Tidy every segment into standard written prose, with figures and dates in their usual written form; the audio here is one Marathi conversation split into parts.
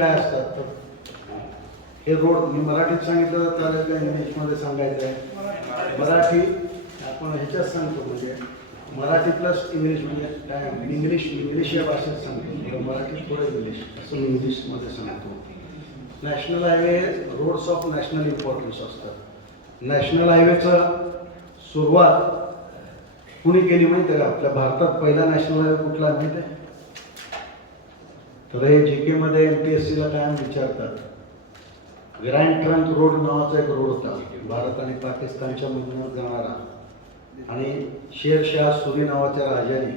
काय असतात तर हे रोड मी मराठीत सांगितलं तर चालेल का इंग्लिशमध्ये सांगायचं आहे? मराठी आपण ह्याच्यात सांगतो म्हणजे मराठी प्लस इंग्लिश म्हणजे काय इंग्लिश या भाषेत सांगतो, मराठी थोडं इंग्लिश असं मी इंग्लिशमध्ये सांगतो. National highway roads of national importance असतात. नॅशनल हायवेचं सुरुवात कुणी केली माहिती आहे का? आपल्या भारतात पहिला नॅशनल हायवे कुठला माहिती आहे? तर हे जी केमध्ये MPSCला कायम विचारतात. ग्रँड ट्रंक रोड नावाचा एक रोड होता भारत आणि पाकिस्तानच्या मधून जाणारा, आणि शेरशाह सुरी नावाच्या राजाने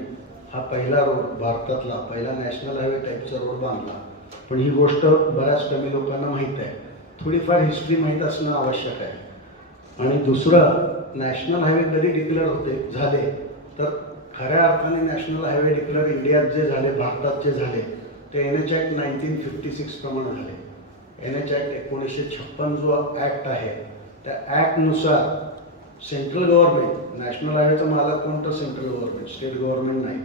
हा पहिला रोड भारतातला पहिला नॅशनल हायवे टाईपचा रोड बांधला. पण ही गोष्ट बऱ्याच कमी लोकांना माहीत आहे. थोडीफार हिस्ट्री माहीत असणं आवश्यक आहे. आणि दुसरं, नॅशनल हायवे कधी डिक्लेअर झाले तर खऱ्या अर्थाने नॅशनल हायवे डिक्लेअर इंडियात जे झाले, भारतात जे झाले ते NH ॲक्ट 1956 प्रमाणे झाले. NH ॲक्ट 1956 जो ॲक्ट आहे त्या ॲक्टनुसार सेंट्रल गव्हर्नमेंट, नॅशनल हायवेचं मालक कोणतं? सेंट्रल गव्हर्नमेंट, स्टेट गव्हर्नमेंट नाही.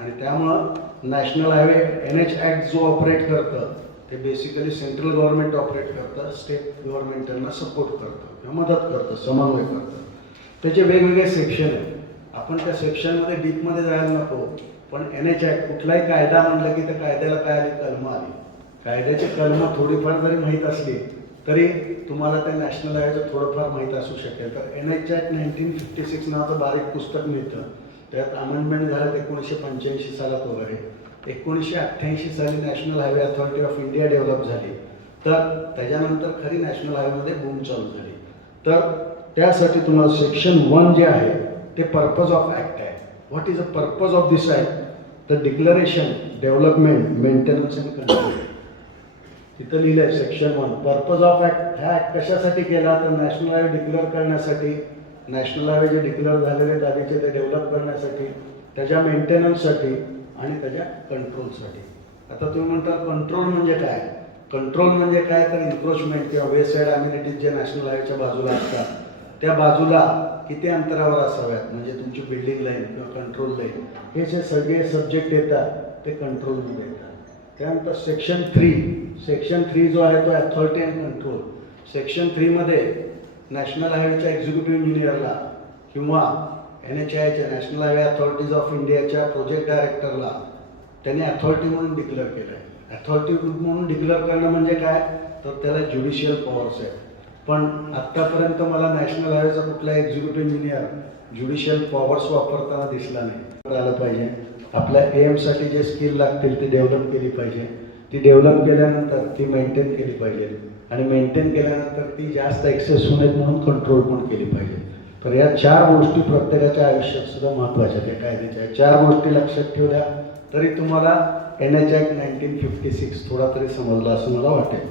आणि त्यामुळं नॅशनल हायवे NH ॲक्ट जो ऑपरेट करतं ते बेसिकली सेंट्रल गव्हर्नमेंट ऑपरेट करतं, स्टेट गव्हर्नमेंट त्यांना सपोर्ट करतं किंवा मदत करतं, समन्वय करतं. त्याचे वेगवेगळे सेक्शन आहेत. आपण त्या सेक्शनमध्ये डीपमध्ये जायला नको. पण NH ॲक्ट कुठलाही कायदा म्हणलं की त्या कायद्याला काय आली? कलमं आली. कायद्याची कलमं थोडीफार जरी माहीत असली तरी तुम्हाला त्या नॅशनल हायवेचं थोडंफार माहीत असू शकेल. तर NH ॲक्ट 1956 नावाचं बारीक पुस्तक मिळतं. त्यात अमेंडमेंट झालं 1985 सालात वगैरे. 1988 साली national highway authority of India develop झाली. तर त्याच्यानंतर खरी नॅशनल हायवेमध्ये बूम चालू झाली. तर त्यासाठी तुम्हाला सेक्शन 1 जे आहे ते पर्पज ऑफ ॲक्ट आहे. What is a purpose of this act? The declaration, development, maintenance and control. तिथं लिहिलं आहे सेक्शन 1 पर्पज ऑफ ॲक्ट. ह्या ॲक्ट कशासाठी केला? तर नॅशनल हायवे डिक्लेअर करण्यासाठी, नॅशनल हायवे जे डिक्लेअर झालेले आहेत आधीचे ते डेव्हलप करण्यासाठी, त्याच्या मेंटेनन्ससाठी आणि त्याच्या कंट्रोलसाठी. आता तुम्ही म्हणता कंट्रोल म्हणजे काय? कंट्रोल म्हणजे काय? तर इन्क्रोचमेंट किंवा वे साईड अम्युनिटीज जे नॅशनल हायवेच्या बाजूला असतात त्या बाजूला किती अंतरावर असाव्यात, म्हणजे तुमची बिल्डिंग लाईन किंवा कंट्रोल लाईन, हे जे सगळे सब्जेक्ट येतात ते कंट्रोलमध्ये येतात. त्यानंतर सेक्शन 3 जो आहे तो अथॉरिटी अँड कंट्रोल. सेक्शन 3मध्ये नॅशनल हायवेच्या एक्झिक्युटिव्ह इंजिनियरला किंवा NHAIच्या नॅशनल हायवे अथॉरिटीज ऑफ इंडियाच्या प्रोजेक्ट डायरेक्टरला त्यांनी अथॉरिटी म्हणून डिक्लेअर केलं आहे. अथॉरिटी म्हणून डिक्लेअर करणं म्हणजे काय? तर त्याला ज्युडिशियल पॉवर्स आहेत. पण आत्तापर्यंत मला नॅशनल हायवेचा कुठला एक्झिक्युटिव्ह इंजिनियर ज्युडिशियल पॉवर्स वापरताना दिसला नाही. आलं पाहिजे. आपल्या एमसाठी जे स्किल लागतील ती डेव्हलप केली पाहिजे. ती डेव्हलप केल्यानंतर ती मेंटेन केली पाहिजे आणि मेंटेन केल्यानंतर ती जास्त ॲक्सेस होऊ नयेत म्हणून कंट्रोल पण केली पाहिजे. तर या 4 गोष्टी प्रत्येकाच्या आयुष्यात सुद्धा महत्त्वाच्या त्या कायद्याच्या. 4 गोष्टी लक्षात ठेवल्या तरी तुम्हाला NH ॲक्ट 1956 थोडा तरी समजला असं मला वाटेल.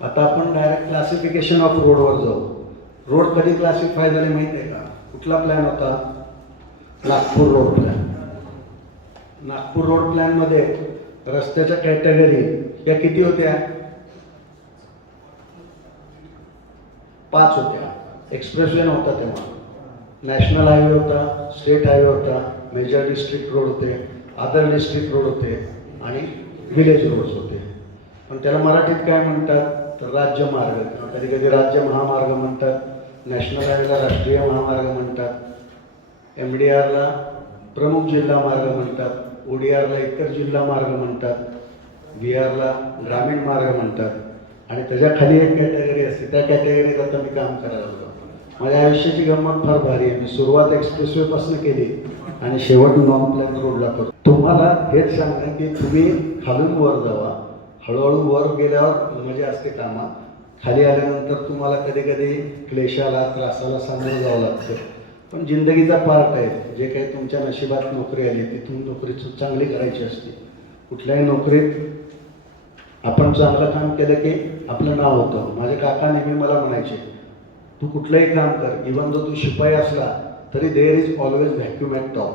आता आपण डायरेक्ट क्लासिफिकेशन ऑफ रोडवर जाऊ. रोड कधी क्लासिफाय झाले माहीत आहे का? कुठला प्लॅन होता? Nagpur road plan. Nagpur road प्लॅनमध्ये रस्त्याच्या कॅटेगरी या किती होत्या? 5 होत्या. एक्सप्रेसवे नव्हता तेव्हा. नॅशनल हायवे होता, स्टेट हायवे होता, मेजर डिस्ट्रिक्ट रोड होते, अदर डिस्ट्रिक्ट रोड होते आणि विलेज रोड्स होते. पण त्याला मराठीत काय म्हणतात? तर राज्यमार्ग किंवा कधी कधी राज्य महामार्ग म्हणतात. नॅशनल हायवेला राष्ट्रीय महामार्ग म्हणतात. MDRला प्रमुख जिल्हा मार्ग म्हणतात. ODRला इतर जिल्हा मार्ग म्हणतात. BRला ग्रामीण मार्ग म्हणतात. आणि त्याच्या खाली एक कॅटेगरी असते, त्या कॅटेगरीत आता मी काम करायला लागलो. माझ्या आयुष्याची गंमत फार भारी आहे. मी सुरुवात एक्सप्रेसवेपासून केली आणि शेवट नॉन प्लॅन रोडला करतो. तुम्हाला हेच सांगणं की तुम्ही खालून वर जावा. हळूहळू वर गेल्यावर मजा असते कामात. खाली आल्यानंतर तुम्हाला कधी कधी क्लेशाला, त्रासाला सामोरं जावं लागतं. पण जिंदगीचा पार्ट आहे. जे काही तुमच्या नशिबात नोकरी आली तिथून नोकरी चांगली करायची असते. कुठल्याही नोकरीत आपण चांगलं काम केलं की आपलं नाव होतं. माझे काका नेहमी मला म्हणायचे, तू कुठलंही काम कर, इव्हन जो तू शिपाई असला तरी there is always vacuum at top.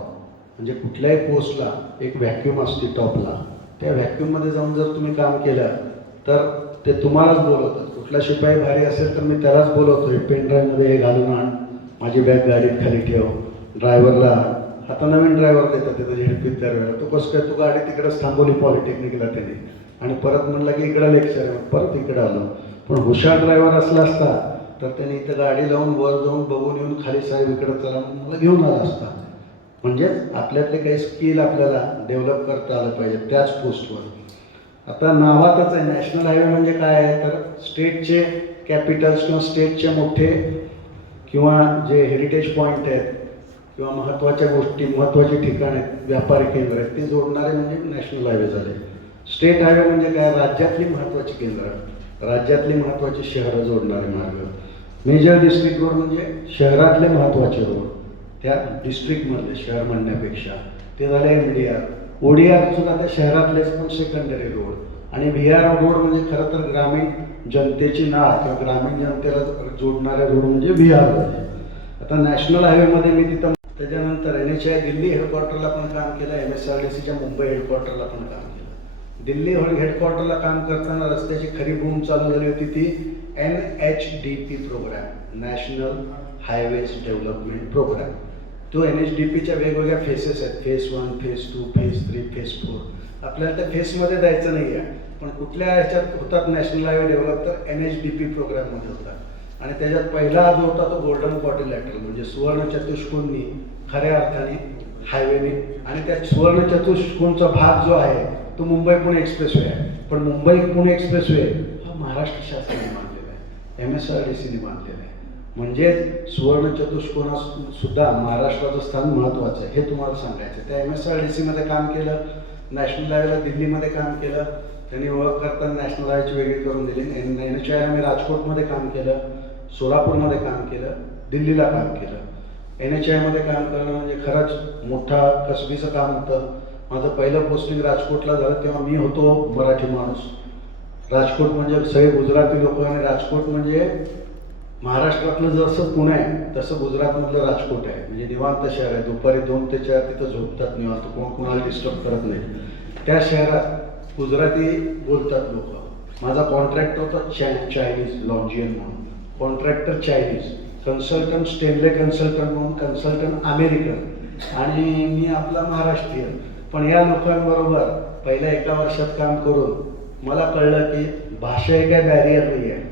म्हणजे कुठल्याही पोस्टला एक व्हॅक्यूम असते टॉपला. त्या व्हॅक्यूममध्ये जाऊन जर तुम्ही काम केलं तर ते तुम्हालाच बोलवतात. कुठला शिपाई भारी असेल तर मी त्यालाच बोलवतो, पेन ड्राईव्हमध्ये हे घालून आण, माझी बॅग गाडीत खाली ठेव. ड्रायव्हरला आता नवीन ड्रायव्हर देतात तिथं झेडपीत त्यावेळेला, तू कसं काय, तू गाडी तिकडेच थांबवली पॉलिटेक्निकला त्यांनी, आणि परत म्हणलं की इकडं लेक्चर आहे, परत इकडं आलो. पण हुशार ड्रायव्हर असला असता तर त्याने इथं गाडी लावून वर जाऊन बघून येऊन खाली साहेब इकडं चला म्हणून मला घेऊन आला असता. म्हणजेच आपल्यातले काही स्किल आपल्याला डेव्हलप करता आलं पाहिजे त्याच पोस्टवर. आता नावातच आहे नॅशनल हायवे म्हणजे काय आहे, तर स्टेटचे कॅपिटल्स किंवा स्टेटचे मोठे किंवा जे हेरिटेज पॉईंट आहेत किंवा महत्त्वाच्या गोष्टी, महत्त्वाची ठिकाणं आहेत, व्यापारी केंद्र आहेत, ते जोडणारे म्हणजे नॅशनल हायवे झाले. स्टेट हायवे म्हणजे काय, राज्यातली महत्त्वाची केंद्र, राज्यातली महत्त्वाची शहरं जोडणारे मार्ग. मेजर डिस्ट्रिक्ट रोड म्हणजे शहरातले महत्त्वाचे रोड, त्या डिस्ट्रिक्टमधले, शहर म्हणण्यापेक्षा ते झाले MDR. ODR सुद्धा त्या शहरातलेच पण सेकंडरी रोड. आणि VR रोड म्हणजे खरं तर ग्रामीण जनतेची नाळ किंवा ग्रामीण जनतेला जोडणारे रोड म्हणजे VR झाले. आता नॅशनल हायवेमध्ये मी तिथं त्याच्यानंतर NHAI दिल्ली हेडक्वार्टरला पण काम केलं, MSRDCच्या मुंबई हेडक्वार्टरला पण काम केलं. दिल्ली हेडक्वार्टरला काम करताना रस्त्याची खरी बूम चालू झाली होती ती NHDP program, national highways development program. तो NHDPच्या वेगवेगळ्या फेसेस आहेत, फेज 1, फेज 2, फेज 3, फेज 4. आपल्याला त्या फेसमध्ये जायचं नाही आहे, पण कुठल्या ह्याच्यात होतात नॅशनल हायवे डेव्हलप, तर NHDP प्रोग्राममध्ये होतात. आणि त्याच्यात पहिला जो होता तो गोल्डन क्वाड्रिलॅटरल म्हणजे सुवर्ण चतुष्कोननी खऱ्या अर्थाने हायवेने. आणि त्या सुवर्ण चतुष्कोनचा भाग जो आहे तो मुंबई पुणे एक्सप्रेसवे आहे. पण मुंबई पुणे एक्सप्रेसवे हा महाराष्ट्र शासनाने बांधलेला आहे, MSRDCने बांधलेला आहे. म्हणजे सुवर्ण चतुष्कोनात सुद्धा महाराष्ट्राचं स्थान महत्त्वाचं आहे हे तुम्हाला सांगायचं. त्या MSRDCमध्ये काम केलं, नॅशनल हायवेला दिल्लीमध्ये काम केलं. त्यांनी ओळख करताना नॅशनल हायवेची वेगळी करून दिली. NHAIला मी राजकोटमध्ये काम केलं, सोलापूरमध्ये काम केलं, दिल्लीला काम केलं. NHAIमध्ये काम करणं म्हणजे खरंच मोठा कसबीचं काम होतं. माझं पहिलं पोस्टिंग राजकोटला झालं तेव्हा मी होतो मराठी माणूस. राजकोट म्हणजे सगळे गुजराती लोक आणि राजकोट म्हणजे महाराष्ट्रातलं जसं पुणे आहे तसं गुजरातमधलं राजकोट आहे. म्हणजे निवांत शहर आहे, दुपारी 2 ते 4 तिथं झोपतात निवांत, कोण कोणाला डिस्टर्ब करत नाही. त्या शहरात गुजराती बोलतात लोक. माझा कॉन्ट्रॅक्टर होता चायनीज लॉन्जियन म्हणून, contractor Chinese, consultant Stanley consultant म्हणून कन्सल्टंट अमेरिकन आणि मी आपला महाराष्ट्रीयन. पण या लोकांबरोबर पहिल्या 1 वर्षात काम करून मला कळलं की भाषा हे काय बॅरियर नाही आहे.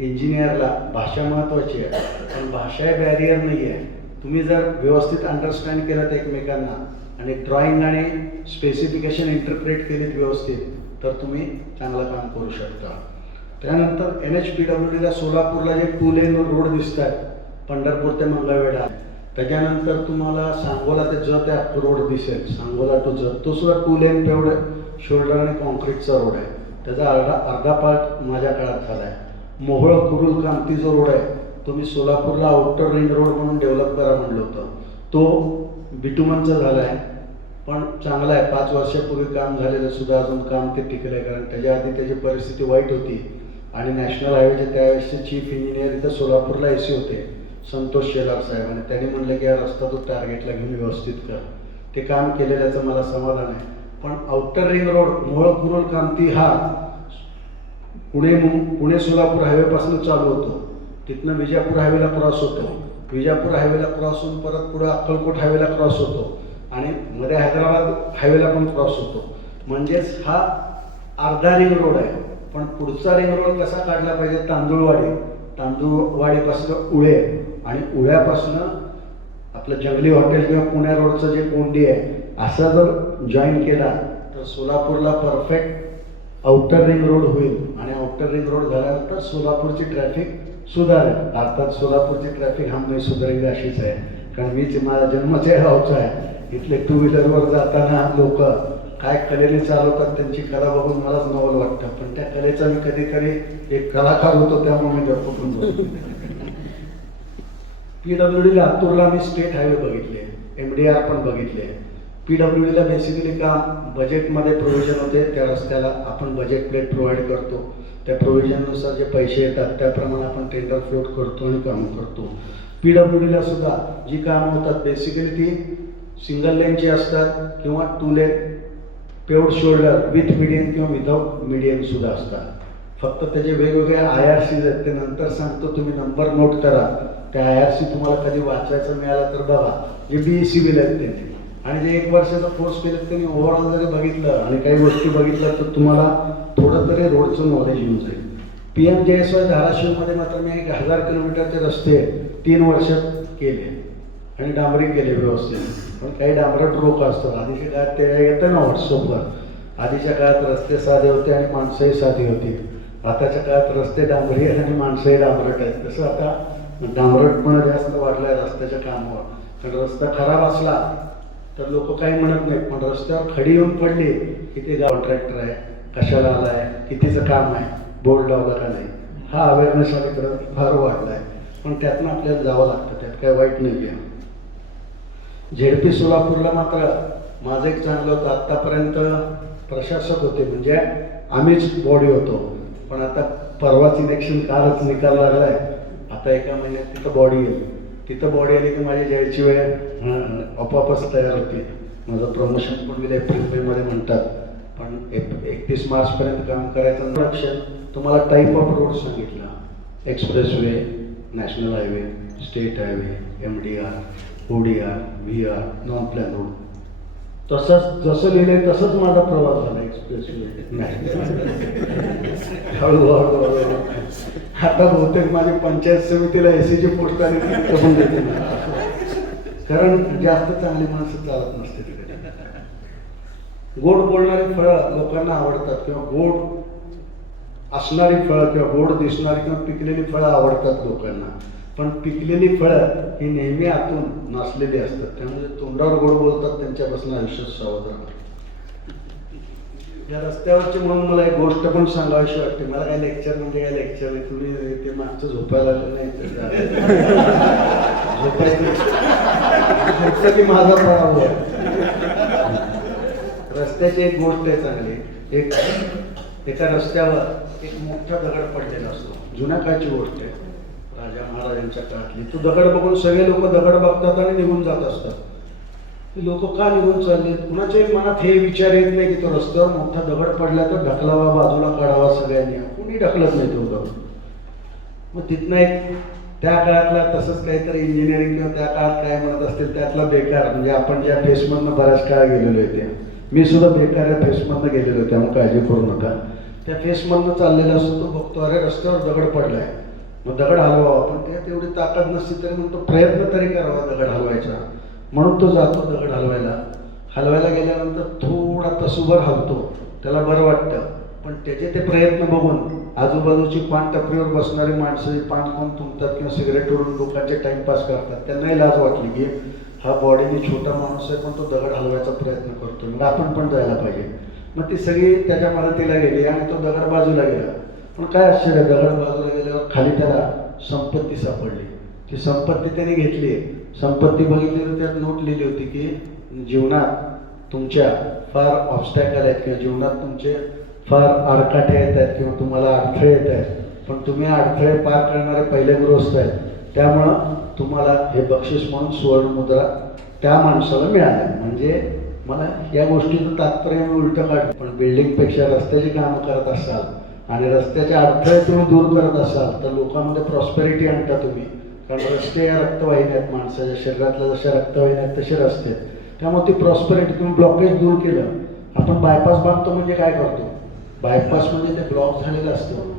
इंजिनियरला भाषा महत्त्वाची आहे, पण भाषा हे बॅरियर नाही आहे. तुम्ही जर व्यवस्थित अंडरस्टँड केलं तर एकमेकांना आणि ड्रॉइंग आणि स्पेसिफिकेशन इंटरप्रेट केलीत व्यवस्थित तर तुम्ही चांगलं काम करू शकता. त्यानंतर NHPWDला सोलापूरला जे 2 लेन रोड दिसतात पंढरपूर ते मंगळवेढा, त्याच्यानंतर तुम्हाला सांगोला ते जत रोड दिसेल, सांगोला टू जत, तो सुद्धा 2 लेन पेवड शोल्डर आणि कॉन्क्रीटचा रोड आहे. त्याचा अर्धा पार्ट माझ्या काळात झाला आहे. मोहोळ कुरुल कामती जो रोड आहे तो मी सोलापूरला आउटर रिंग रोड म्हणून डेव्हलप करा म्हणलं होतं. तो बिटुमनचा झाला आहे पण चांगला आहे. 5 वर्षापूर्वी काम झालेलं सुद्धा अजून काम ते टिकलं आहे, कारण त्याच्या आधी त्याची परिस्थिती वाईट होती. आणि नॅशनल हायवेचे त्यावेळेसचे चीफ इंजिनियर इथं सोलापूरला AC होते, संतोष शेलार साहेब, आणि त्यांनी म्हणलं की हा रस्ता तो टार्गेटला घेऊन व्यवस्थित कर. ते काम केलेल्याचं मला समाधान आहे. पण outer ring road Mohol Kurul Kamati हा पुणे सोलापूर हायवेपासून चालू होतो, तिथनं विजापूर हायवेला क्रॉस होतो, विजापूर हायवेला क्रॉस होऊन परत पुढं अक्कलकोट हायवेला क्रॉस होतो आणि मध्ये हैदराबाद हायवेला पण क्रॉस होतो. म्हणजेच हा अर्धा रिंग रोड आहे. पण पुढचा रिंग रोड कसा काढला पाहिजे, तांदूळवाडीपासून उळे आणि उळ्यापासून आपलं जंगली हॉटेल किंवा पुणे रोडचं जे कोंडी आहे असा जर जॉईन केला तर सोलापूरला परफेक्ट आउटर रिंग रोड होईल. आणि आउटर रिंग रोड झाल्यानंतर सोलापूरची ट्रॅफिक सुधारेल. अर्थात सोलापूरची ट्रॅफिक हमने सुधारेल अशीच आहे, कारण मीच माझा जन्मच या गावचा आहे. इथले 2 व्हीलरवर जाताना लोक काय कलेने चालवतात त्यांची कला बघून मलाच नवल वाटतं. पण त्या कलेचा मी कधी कधी एक कलाकार होतो त्यामुळे मी गप्प पण बसतो. PWD लातूरला मी स्टेट हायवे बघितले, MDR पण बघितले. PWDला बेसिकली काम बजेटमध्ये प्रोव्हिजन होते, त्या रस्त्याला आपण बजेट प्लेट प्रोव्हाइड करतो, त्या प्रोव्हिजननुसार जे पैसे येतात त्याप्रमाणे आपण टेंडर फ्लोट करतो आणि कामं करतो. PWDला सुद्धा जी कामं होतात बेसिकली ती सिंगल लेनची असतात किंवा 2 लेन पेवड शोल्डर विथ मीडियन किंवा विदाउट मीडियन सुद्धा असतात. फक्त त्याचे वेगवेगळे IRCs आहेत, ते नंतर सांगतो, तुम्ही नंबर नोट करा. त्या IRC तुम्हाला कधी वाचायचं मिळालं तर बघा, जे BE सिव्हिल आहेत त्यांनी आणि जे 1 वर्षाचा कोर्स केलं त्यांनी ओव्हरऑल जरी बघितलं आणि काही गोष्टी बघितल्या तर तुम्हाला थोडं तरी रोडचं नॉलेज येऊन जाईल. PMJSY धाराशिवमध्ये मात्र मी 1000 किलोमीटरचे रस्ते 3 वर्षात केले आणि डांबरी केले व्यवस्थित. पण काही डांबरट रोग असतात. आधीच्या काळात ते येतं ना व्हॉट्सअपवर, आधीच्या काळात रस्ते साधे होते आणि माणसंही साधी होती. आताच्या काळात रस्ते डांबरी आहेत आणि माणसंही डांबरट आहेत. तसं आता डांबरटपणा जास्त वाढला आहे रस्त्याच्या कामावर. कारण रस्ता खराब असला तर लोक काही म्हणत नाहीत, पण रस्त्यावर खडी येऊन पडली की ते कॉन्ट्रॅक्टर आहे, कशाला आला आहे, कितीचं काम आहे, बोर्ड लावला का नाही, हा अवेअरनेस अलीकडं फार वाढला आहे. पण त्यातनं आपल्याला जावं लागतं, त्यात काही वाईट नाही आहे. झेडपी सोलापूरला मात्र माझं एक चांगलं होतं. आत्तापर्यंत प्रशासक होते, म्हणजे आम्हीच बॉडी होतो. पण आता परवाच इलेक्शन कालच निकाल लागला आहे. आता एका महिन्यात तिथं बॉडी येईल. तिथं बॉडी आली की माझी जायची वेळ आपोआपच तयार होते. माझं प्रमोशन पण गेलं एप्रिल-मेमध्ये म्हणतात, पण 31 मार्चपर्यंत काम करायचं. इंट्रोडक्शन तुम्हाला टाईप ऑफ रोड सांगितला, expressway, national highway, state highway, MDR, ODR, VR, non plan road. तसंच जसं लिहिलंय तसंच माझा प्रवास झाला एक्सप्रेसवे. हळूहळू आता बहुतेक माझी पंचायत समितीला SCची पोस्ट आली पण देते ना, कारण जास्त चांगली माणसं चालत नसते तिकडे. गोड बोलणारी फळं लोकांना आवडतात, किंवा गोड असणारी फळं किंवा गोड दिसणारी किंवा पिकलेली फळं आवडतात लोकांना. पण पिकलेली फळं ही नेहमी आतून नसलेली असतात. त्यामुळे तोंडावर गोड बोलतात त्यांच्यापासून आयुष्यात सावध राहतात. या रस्त्यावरची म्हणून मला एक गोष्ट पण सांगावीशी वाटते. मला काय लेक्चर म्हणजे काय लेक्चर नाही, तुम्ही ते मागचं झोपायला लागलं नाही झोपायचं की माझा पराभव आहे. रस्त्याची एक गोष्ट आहे चांगली. एका रस्त्यावर एक मोठा दगड पडलेला असतो. जुन्या काळची गोष्ट आहे, राजा महाराजांच्या काळातली. तो दगड बघून सगळे लोक दगड बघतात आणि निघून जात असतात. ते लोक का निघून चालले, कुणाच्याही मनात हे विचार येत नाही की तो रस्त्यावर मोठा दगड पडला तर ढकलावा, बाजूला काढावा सगळ्यांनी. कुणी ढकलत नाही तो दगड. मग तिथनं एक त्या काळातला तसंच काहीतरी इंजिनिअरिंग किंवा त्या काळात काय म्हणत असतील त्यातला बेकार, म्हणजे आपण ज्या फेसमधनं बऱ्याच काळ गेलेलो आहे त्या, मी सुद्धा बेकार या फेसमधनं गेलेलो, त्यामुळे काळजी करू नका. त्या फेसमधनं चाललेला असतो, तो बघतो अरे रस्त्यावर दगड पडलाय, मग दगड हलवावा. पण त्यात एवढी ताकद नसती तरी मग तो प्रयत्न तरी करावा दगड हलवायचा. म्हणून तो जातो दगड हलवायला गेल्यानंतर थोडा तसूभर हलतो, त्याला बरं वाटतं. पण त्याचे ते प्रयत्न बघून आजूबाजूची पान टपरीवर बसणारी माणसं पान कोण तुंबतात किंवा सिगरेट ओढून लोकांचे टाइमपास करतात. त्यांनाही लाज वाटली की हा बॉडीने छोटा माणूस आहे पण तो दगड हलवायचा प्रयत्न करतो, मग आपण पण जायला पाहिजे. मग ती सगळी त्याच्या मदतीला गेली आणि तो दगड बाजूला गेला. पण काय आश्चर्य, दगड बाजूला गेल्यावर खाली त्याला संपत्ती सापडली. ती संपत्ती त्याने घेतली. संपत्ती बघितली तर त्यात नोट लिहिली होती की जीवनात तुमच्या फार ऑब्स्टॅकल आहेत किंवा जीवनात तुमचे फार आडकाठे येत आहेत किंवा तुम्हाला अडथळे येत आहेत, पण तुम्ही अडथळे पार करणारे पहिले गृहस्थ आहेत. त्यामुळं तुम्हाला हे बक्षीस म्हणून सुवर्णमुद्रा त्या माणसाला मिळालं. म्हणजे मला या गोष्टीचं तात्पर्य उलटं काढलं. पण बिल्डिंगपेक्षा रस्त्याची कामं करत असाल आणि रस्त्याचे अडथळे तुम्ही दूर करत असाल तर लोकांमध्ये प्रॉस्पेरिटी आणता तुम्ही. कारण रस्ते या रक्तवाहिन्या आहेत, माणसाच्या शरीरातल्या जशा रक्तवाहिन्या आहेत तसे रस्ते आहेत. त्यामुळे ती प्रॉस्पेरिटी तुम्ही ब्लॉकेज दूर केलं. आपण बायपास बांधतो म्हणजे काय करतो, बायपास म्हणजे ते ब्लॉक झालेलं असतं,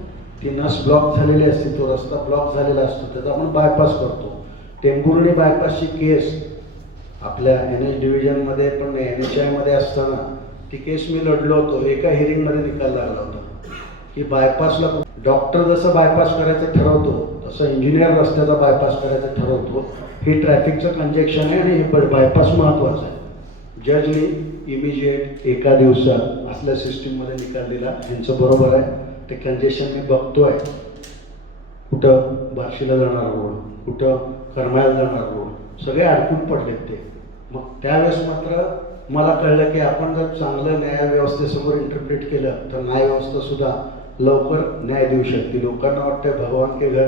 ती नस ब्लॉक झालेली असते, तो रस्ता ब्लॉक झालेला असतो, त्याचा आपण बायपास करतो. टेंभुर्णी बायपासची केस आपल्या NH डिव्हिजनमध्ये पण NHI असताना ती केस मी लढलो होतो. एका हिअरिंगमध्ये निकाल लागला होता की बायपासला डॉक्टर जसं बायपास करायचं ठरवतो तसं इंजिनियर रस्त्याचा बायपास करायचं ठरवतो. ही ट्रॅफिकचं कंजेक्शन आहे आणि हे बायपास महत्त्वाचं आहे. जजनी इमिजिएट एका दिवसात असल्या सिस्टीममध्ये निकाल दिला. यांचं बरोबर आहे. ते कंजेशन मी बघतोय, कुठं बार्शीला जाणार रोड, कुठं करमाळ्याला जाणार रोड, सगळे अडकून पडलेत ते. मग त्यावेळेस मात्र मला कळलं की आपण जर चांगलं न्यायव्यवस्थेसमोर इंटरप्रेट केलं तर न्यायव्यवस्था सुद्धा लवकर न्याय देऊ शकते. लोकांना वाटतं भगवान के घर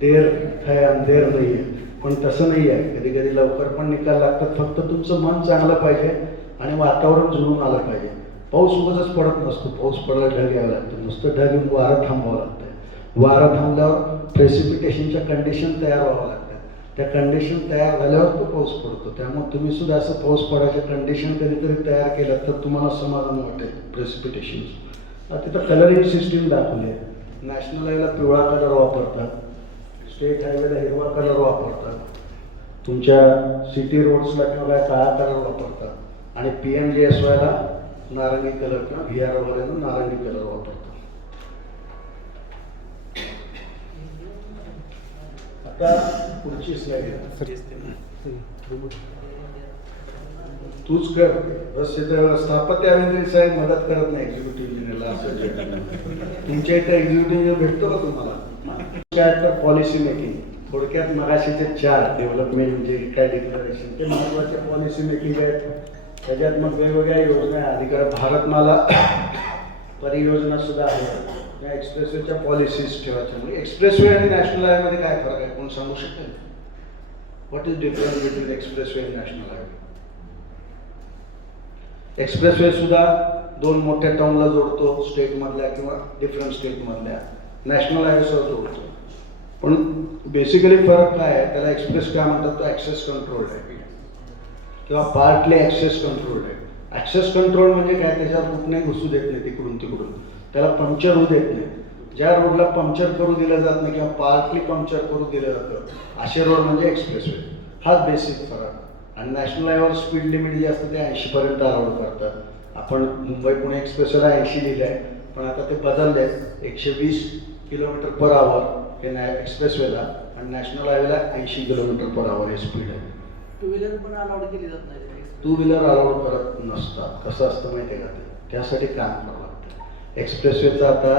देर है अंधेर नाही आहे, पण तसं नाही आहे. कधी कधी लवकर पण निकाल लागतात. फक्त तुमचं मन चांगलं पाहिजे आणि वातावरण जुळून आलं पाहिजे. पाऊस उगाचच पडत नसतो, पाऊस पडायला ढग यावं लागतं. नुसतं ढग येऊन वारं थांबावं लागतं. वारं थांबल्यावर प्रेसिपिटेशनच्या कंडिशन तयार व्हावं लागतात. त्या कंडिशन तयार झाल्यावर तो पाऊस पडतो. त्यामुळे तुम्ही सुद्धा असं पाऊस पडायच्या कंडिशन कधीतरी तयार केलं तर तुम्हाला समाधान वाटेल. प्रेसिपिटेशन तिथं कलरिंग सिस्टीम दाखवली आहे. नॅशनल हायवेला पिवळा कलर वापरतात, स्टेट हायवेला हिरवा कलर वापरतात, तुमच्या सिटी रोड्सला किंवा काय काळा कलर वापरतात आणि PMGSYला नारंगी कलर किंवा VR वगैरे नारंगी कलर वापरतात. आता पुढची स्लाइड तूच कर. बस इथं स्थापत्य अभियंत्री साहेब मदत करत नाही एक्झिक्युटिव्ह इंजिनियरला. असं तुमच्या इथं एक्झिक्युटिव्ह इंजिनियर भेटतो का तुम्हाला? काय तर पॉलिसी मेकिंग, थोडक्यात मगाशीचे 4 डेव्हलपमेंट म्हणजे काय डिक्लरेशन ते महत्त्वाचे पॉलिसी मेकिंग आहेत. त्याच्यात मग वेगवेगळ्या योजना आहे. अलीकडे भारतमाला परियोजना सुद्धा आहे. या एक्सप्रेसवेच्या पॉलिसीज ठेवायच्या. म्हणजे एक्सप्रेसवे आणि नॅशनल हायवेमध्ये काय फरक आहे कोण सांगू शकेल? What is difference between expressway आणि नॅशनल हायवे? एक्सप्रेसवे सुद्धा 2 मोठ्या टाउनला जोडतो, स्टेटमधल्या किंवा डिफरंट स्टेटमधल्या. नॅशनल हायवेसह जोडतो. पण बेसिकली फरक काय आहे? त्याला एक्सप्रेस काय म्हणतात? तो ॲक्सेस कंट्रोल्ड आहे किंवा पार्टली ॲक्सेस कंट्रोल्ड आहे. ॲक्सेस कंट्रोल म्हणजे काय? त्याच्यावर कुठनंही घुसू देत नाही तिकडून तिकडून, त्याला पंक्चर होऊ देत नाही. ज्या रोडला पंक्चर करू दिलं जात नाही किंवा पार्टली पंक्चर करू दिलं जातं असे रोड म्हणजे एक्सप्रेसवे. हाच बेसिक फरक. आणि नॅशनल हायवेवर स्पीड लिमिट जे असतं ते 80 पर्यंत अलाउड करतात. आपण मुंबई पुणे एक्सप्रेसवेला 80 लिहिलं आहे, पण आता ते बदलले आहे. 120 km/h हे एक्सप्रेसवेला आणि नॅशनल हायवेला 80 km/h हे स्पीड आहे. टू व्हीलर पण अलाउड केली जात नाही. टू व्हीलर अलाउड करत नसतात. कसं असतं माहिती आहे का? त्यासाठी काम करावं लागतं. एक्सप्रेसवेचं आता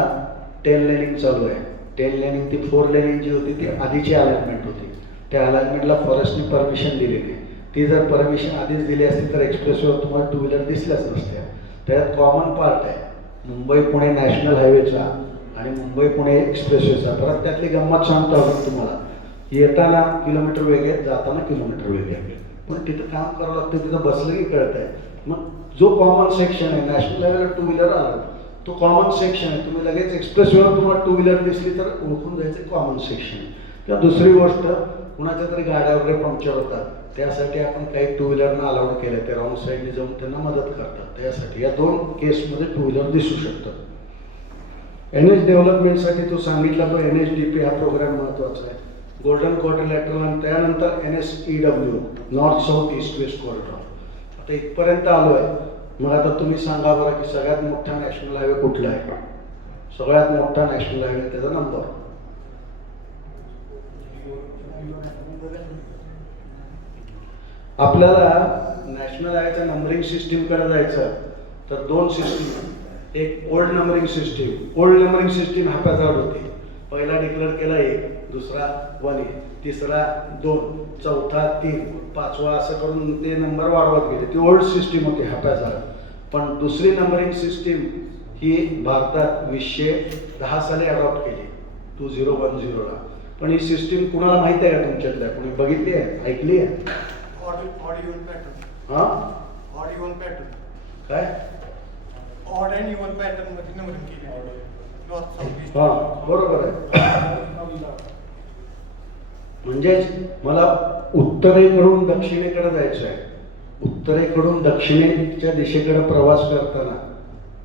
10 लेनिंग चालू आहे. 10 लेनिंग ती 4 लेनिंग जी होती ती आधीची अलाइनमेंट होती. त्या अलाइनमेंटला फॉरेस्टने परमिशन दिली नाही. ती जर परमिशन आधीच दिली असती तर एक्सप्रेसवेवर तुम्हाला टू व्हीलर दिसल्याच नसत्या. त्यात कॉमन पार्ट आहे मुंबई पुणे नॅशनल हायवेचा आणि मुंबई पुणे एक्सप्रेसवेचा. परत त्यातली गंमत सांगतो आपण तुम्हाला. येताना किलोमीटर वेगळे, जाताना किलोमीटर वेगळे. पण तिथं काम करावं लागतं. तिथं बसलं की कळत आहे. मग जो कॉमन सेक्शन आहे नॅशनल हायवेला टू व्हीलर आला तो कॉमन सेक्शन आहे. तुम्ही लगेच एक्सप्रेसवेवर तुम्हाला टू व्हीलर दिसली तर ओळखून जायचं कॉमन सेक्शन. किंवा दुसरी गोष्ट, कुणाच्या तरी गाड्या वगैरे पंक्चर होतात त्यासाठी आपण काही टू व्हीलरना अलाउड केलं. ते रॉंग साईडने जाऊन त्यांना मदत करतात. त्यासाठी या 2 केसमध्ये टू व्हीलर दिसू शकतात. NH डेव्हलपमेंटसाठी तो सांगितला तो NHDP हा प्रोग्राम महत्त्वाचा आहे. गोल्डन क्वाड्रिलॅटरल आणि त्यानंतर NSEW north south east west corridor. आता इथपर्यंत आलो आहे. मग आता तुम्ही सांगा बरं की सगळ्यात मोठा नॅशनल हायवे कुठला आहे? सगळ्यात मोठा नॅशनल हायवे त्याचा नंबर आपल्याला नॅशनल हायवेच्या नंबरिंग सिस्टीमकडे जायचं तर 2 सिस्टीम. एक old numbering system. Old numbering system हाताजवळ होती. पहिला डिक्लेअर केला 1, दुसरा 1A, तिसरा 2, चौथा 3, 5वा असं करून ते नंबर वाढवत गेले. ती ओल्ड सिस्टीम होती हाताजवळ. पण दुसरी नंबरिंग सिस्टीम ही भारतात 2010 साली अडॉप्ट केली 2010ला. पण ही सिस्टीम कुणाला माहिती आहे का तुमच्यातल्या? कोणी बघितली आहे, ऐकली आहे? Odd even pattern. हां, ऑड इव्हन पॅटर्न. काय? ऑड अँड इव्हन पॅटर्न मध्ये नंबरिंग केली. North south. हां, बरोबर आहे. म्हणजेच मला उत्तरेकडून दक्षिणेकडे जायचं आहे. उत्तरेकडून दक्षिणेच्या दिशेकडे प्रवास करताना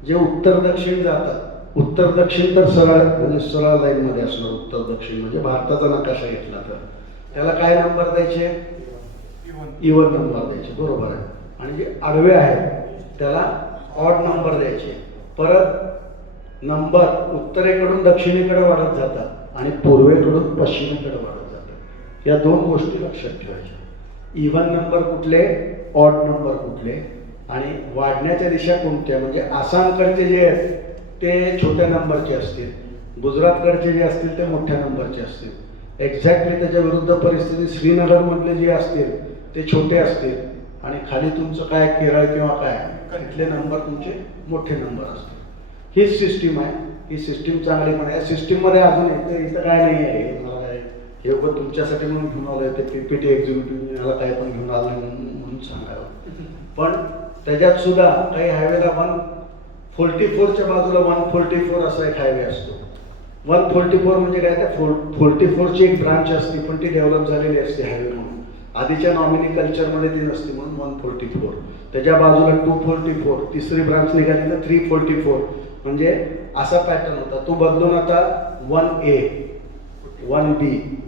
जे उत्तर दक्षिण जातात, उत्तर दक्षिण तर सरळ म्हणजे सरळ लाईनमध्ये असणार. उत्तर दक्षिण म्हणजे भारताचा नकाशा घेतला तर त्याला काय नंबर द्यायचे? इव्हन नंबर द्यायचे. बरोबर आहे. आणि जे आडवे आहेत त्याला ऑड नंबर द्यायचे. परत नंबर उत्तरेकडून दक्षिणेकडे वाढत जातात आणि पूर्वेकडून पश्चिमेकडे वाढत जातात. या 2 गोष्टी लक्षात ठेवायच्या. इव्हन नंबर कुठले, ऑड नंबर कुठले आणि वाढण्याच्या दिशा कोणत्या. म्हणजे आसामकडचे जे आहेत ते छोट्या नंबरचे असतील, गुजरातकडचे जे असतील ते मोठ्या नंबरचे असतील. एक्झॅक्टली त्याच्या विरुद्ध परिस्थिती श्रीनगरमधले जे असतील ते छोटे असतील आणि खाली तुमचं काय केरळ किंवा काय तिथले नंबर तुमचे मोठे नंबर असतील. हीच सिस्टीम आहे. ही सिस्टीम चांगली पण आहे. या सिस्टीममध्ये अजून इथं काय नाही आहे. मला काय हे उभं तुमच्यासाठी म्हणून घेऊन आलं आहे. ते PPT एक्झिक्युटिव्ह याला काय पण घेऊन आलं म्हणून सांगायला. पण त्याच्यात सुद्धा काही हायवेला 144च्या बाजूला 144 असा एक हायवे असतो. 144 म्हणजे काय, त्या 44ची एक ब्रांच असते, पण ती डेव्हलप झालेली असते हायवे म्हणून. आधीच्या नॉमिनी कल्चरमध्ये ती नसते म्हणून 144. त्याच्या बाजूला 244, तिसरी ब्रांच निघाली तर 344, म्हणजे असा पॅटर्न होता. तो बदलून आता 1A, 1B,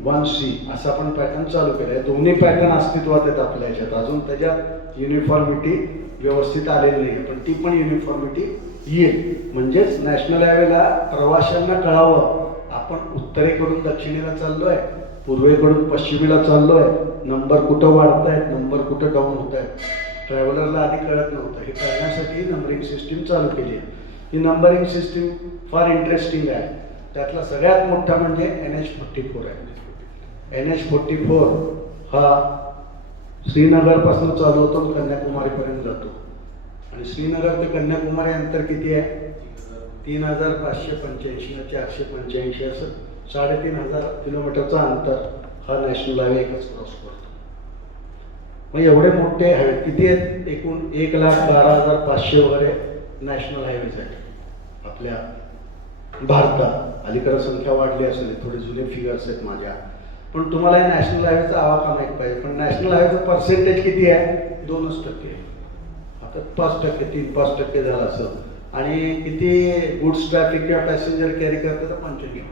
1C असा पण पॅटर्न चालू केला आहे. दोन्ही पॅटर्न अस्तित्वात आहेत आपल्या ह्याच्यात. अजून त्याच्यात युनिफॉर्मिटी व्यवस्थित आलेली नाही, पण ती पण युनिफॉर्मिटी येईल. म्हणजेच नॅशनल हायवेला प्रवाशांना कळावं आपण उत्तरेकडून दक्षिणेला चाललोय, पूर्वेकडून पश्चिमेला चाललोय, नंबर कुठं वाढतायत, नंबर कुठं डाऊन होत आहेत. ट्रॅव्हलरला आधी कळत नव्हतं. हे कळण्यासाठी नंबरिंग सिस्टीम चालू केली आहे. ही नंबरिंग सिस्टीम फार इंटरेस्टिंग आहे. त्यातला सगळ्यात मोठा म्हणजे NH44 आहे. NH44 हा श्रीनगरपासून चालू होतो आणि कन्याकुमारीपर्यंत जातो. आणि श्रीनगर ते कन्याकुमारी अंतर किती आहे? 3585 ना 485 असं 3500 किलोमीटरचं अंतर हा नॅशनल हायवे एकच क्रॉस करतो. मग एवढे मोठे हायवे किती आहेत? एकूण 1,12,500 वगैरे नॅशनल हायवेज आहेत आपल्या भारतात. अलीकडे संख्या वाढली असेल, थोडे जुने फिगर्स आहेत माझ्या, पण तुम्हाला या नॅशनल हायवेचा आवाका माहीत पाहिजे. पण नॅशनल हायवेचं पर्सेंटेज किती आहे? 2%. आता 5%, 3-5% झालं असं. आणि किती गुड्स ट्रॅफिक किंवा पॅसेंजर कॅरी करतात तर 25%.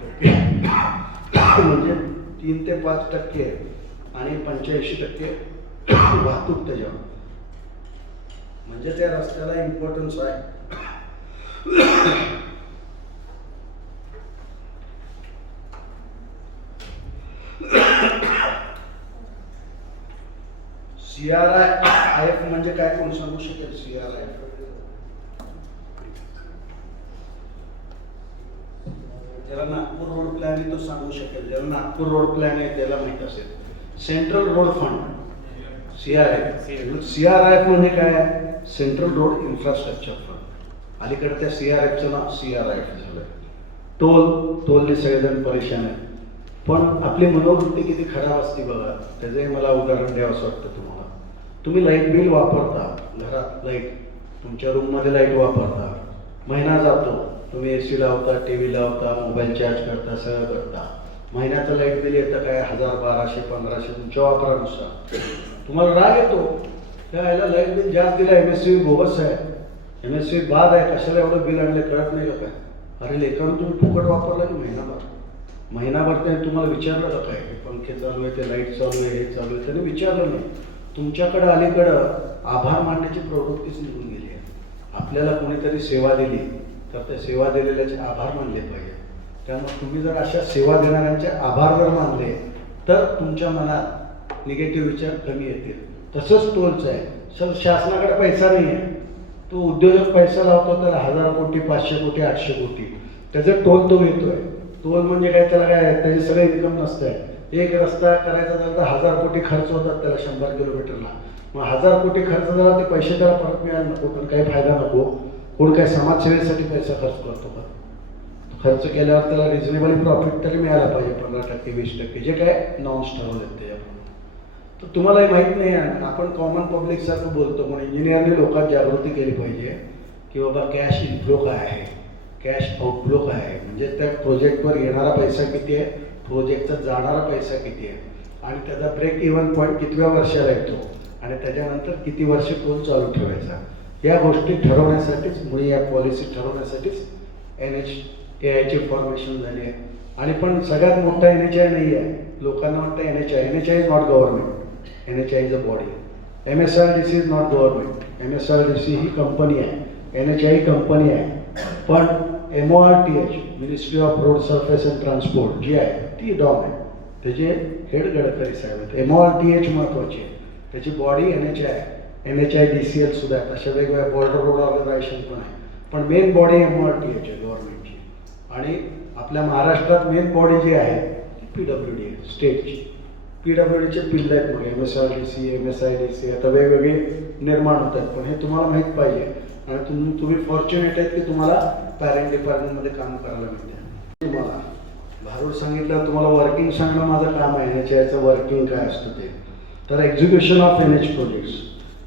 म्हणजे 3 ते 5% आणि 85% वाहतूक त्याच्यावर. म्हणजे त्या रस्त्याला इम्पॉर्टन्स आहे. CRIF म्हणजे काय, कोण सांगू शकेल? CRIF ज्याला नागपूर रोड प्लॅन आहे तो सांगू शकेल. ज्याला नागपूर रोड प्लॅन आहे त्याला माहित असेल. सेंट्रल रोड फंड, CRIF म्हणजे काय? Central road infrastructure fund. अलीकडे त्या CRIFचं नाव CRIF झालं. टोलने सगळेजण परेशान आहेत. पण आपली मनोवृत्ती किती खराब असते बघा. त्याचे मला उदाहरण द्यावंसं वाटतं तुम्हाला. तुम्ही लाईट बिल वापरता, घरात लाईट, तुमच्या रूममध्ये लाईट वापरता, महिना जातो, तुम्ही AC लावता, TV लावता, मोबाईल चार्ज करता, सगळं करता. महिन्याचं लाईट बिल येतं काय 1000, 1200, 1500 तुमच्या वापरानुसार. तुम्हाला राग येतो, त्या याला लाईट बिल जास्त दिलं, MSCB बोगस आहे, MSCB बाद आहे, कशाला एवढं बिल आणलं कळत नाही का काय? अरे लेकरांनो, तुम्ही फुकट वापरला की महिनाभर त्याने तुम्हाला विचारलं का काय? पंखे चालू आहे, ते लाईट चालू आहे, हे चालू आहे, त्याने विचारलं नाही. तुमच्याकडं अलीकडं आभार मानण्याची प्रवृत्तीच निघून गेली आहे. आपल्याला कोणीतरी सेवा दिली तर त्या सेवा दिलेल्याचे आभार मानले पाहिजे. त्यामुळे तुम्ही जर अशा सेवा देणाऱ्यांचे आभार जर मानले तर तुमच्या मनात निगेटिव्ह विचार कमी येतील. तसंच टोलचं आहे. शासनाकडे पैसा नाही आहे, तो उद्योजक पैसा लावतो, त्याला 1000 कोटी, 500 कोटी, 800 कोटी त्याचं टोल तो घेतोय. टोल म्हणजे काय? त्याला काय, त्याचे सगळे इन्कम नसतंय. एक रस्ता करायचा झाला तर 1000 कोटी खर्च होतात त्याला 100 किलोमीटरला. मग 1000 कोटी खर्च झाला, ते पैसे त्याला परत मिळायला नको, पण काही फायदा नको. कोण काय समाजसेवेसाठी पैसा खर्च करतो का? खर्च केल्यावर त्याला रिजनेबल प्रॉफिट तरी मिळायला पाहिजे, 15%, 20%, जे काय नॉर्म्स ठरवलेत त्याच्याप्रमाणे. तर तुम्हालाही माहीत नाही आहे. आपण कॉमन पब्लिकसारखं बोलतो, पण इंजिनियरने लोकांत जागृती केली पाहिजे की बाबा कॅश इनफ्लो काय आहे, कॅश आउटफ्लो काय आहे. म्हणजे त्या प्रोजेक्टवर येणारा पैसा किती आहे, प्रोजेक्टचा जाणारा पैसा किती आहे, आणि त्याचा ब्रेक इव्हन पॉईंट कितव्या वर्षाला येतो, आणि त्याच्यानंतर किती वर्ष टोल चालू ठेवायचा. या गोष्टी ठरवण्यासाठीच, मुळे या पॉलिसी ठरवण्यासाठीच NHAIची फॉर्मेशन झाली आहे. आणि पण सगळ्यात मोठा NHAI नाही आहे. लोकांना वाटतं NHAI is not government, NHAI is a body. MSRDC is not government, MSRDC ही कंपनी आहे, NHAI कंपनी आहे. पण MORTH, ministry of road surface and transport जी आहे ती डॉम आहे. त्याचे हेड गडकरी साहेब आहेत. MORTH महत्त्वाची आहे, त्याची बॉडी NHAI आहे. NHIDCL सुद्धा आहे. अशा वेगवेगळ्या बॉर्डर रोड ऑर्गनायझेशन पण आहे. पण मेन बॉडी MORTH आहे गव्हर्नमेंटची. आणि आपल्या महाराष्ट्रात मेन बॉडी जी आहे ती PWD आहे, स्टेटची. PWDचे पिल्ले आहेत. मग MSRDC, MSIDC आता वेगवेगळे निर्माण होत आहेत. पण हे तुम्हाला माहीत पाहिजे. आणि तुम्ही फॉर्च्युनेट आहेत की तुम्हाला पॅरेंट डिपार्टमेंटमध्ये काम करायला मिळते. तुम्हाला भारूड सांगितलं, तुम्हाला वर्किंग सांगणं माझं काम आहे. NHAIचं वर्किंग काय असतं ते. तर execution of NH projects.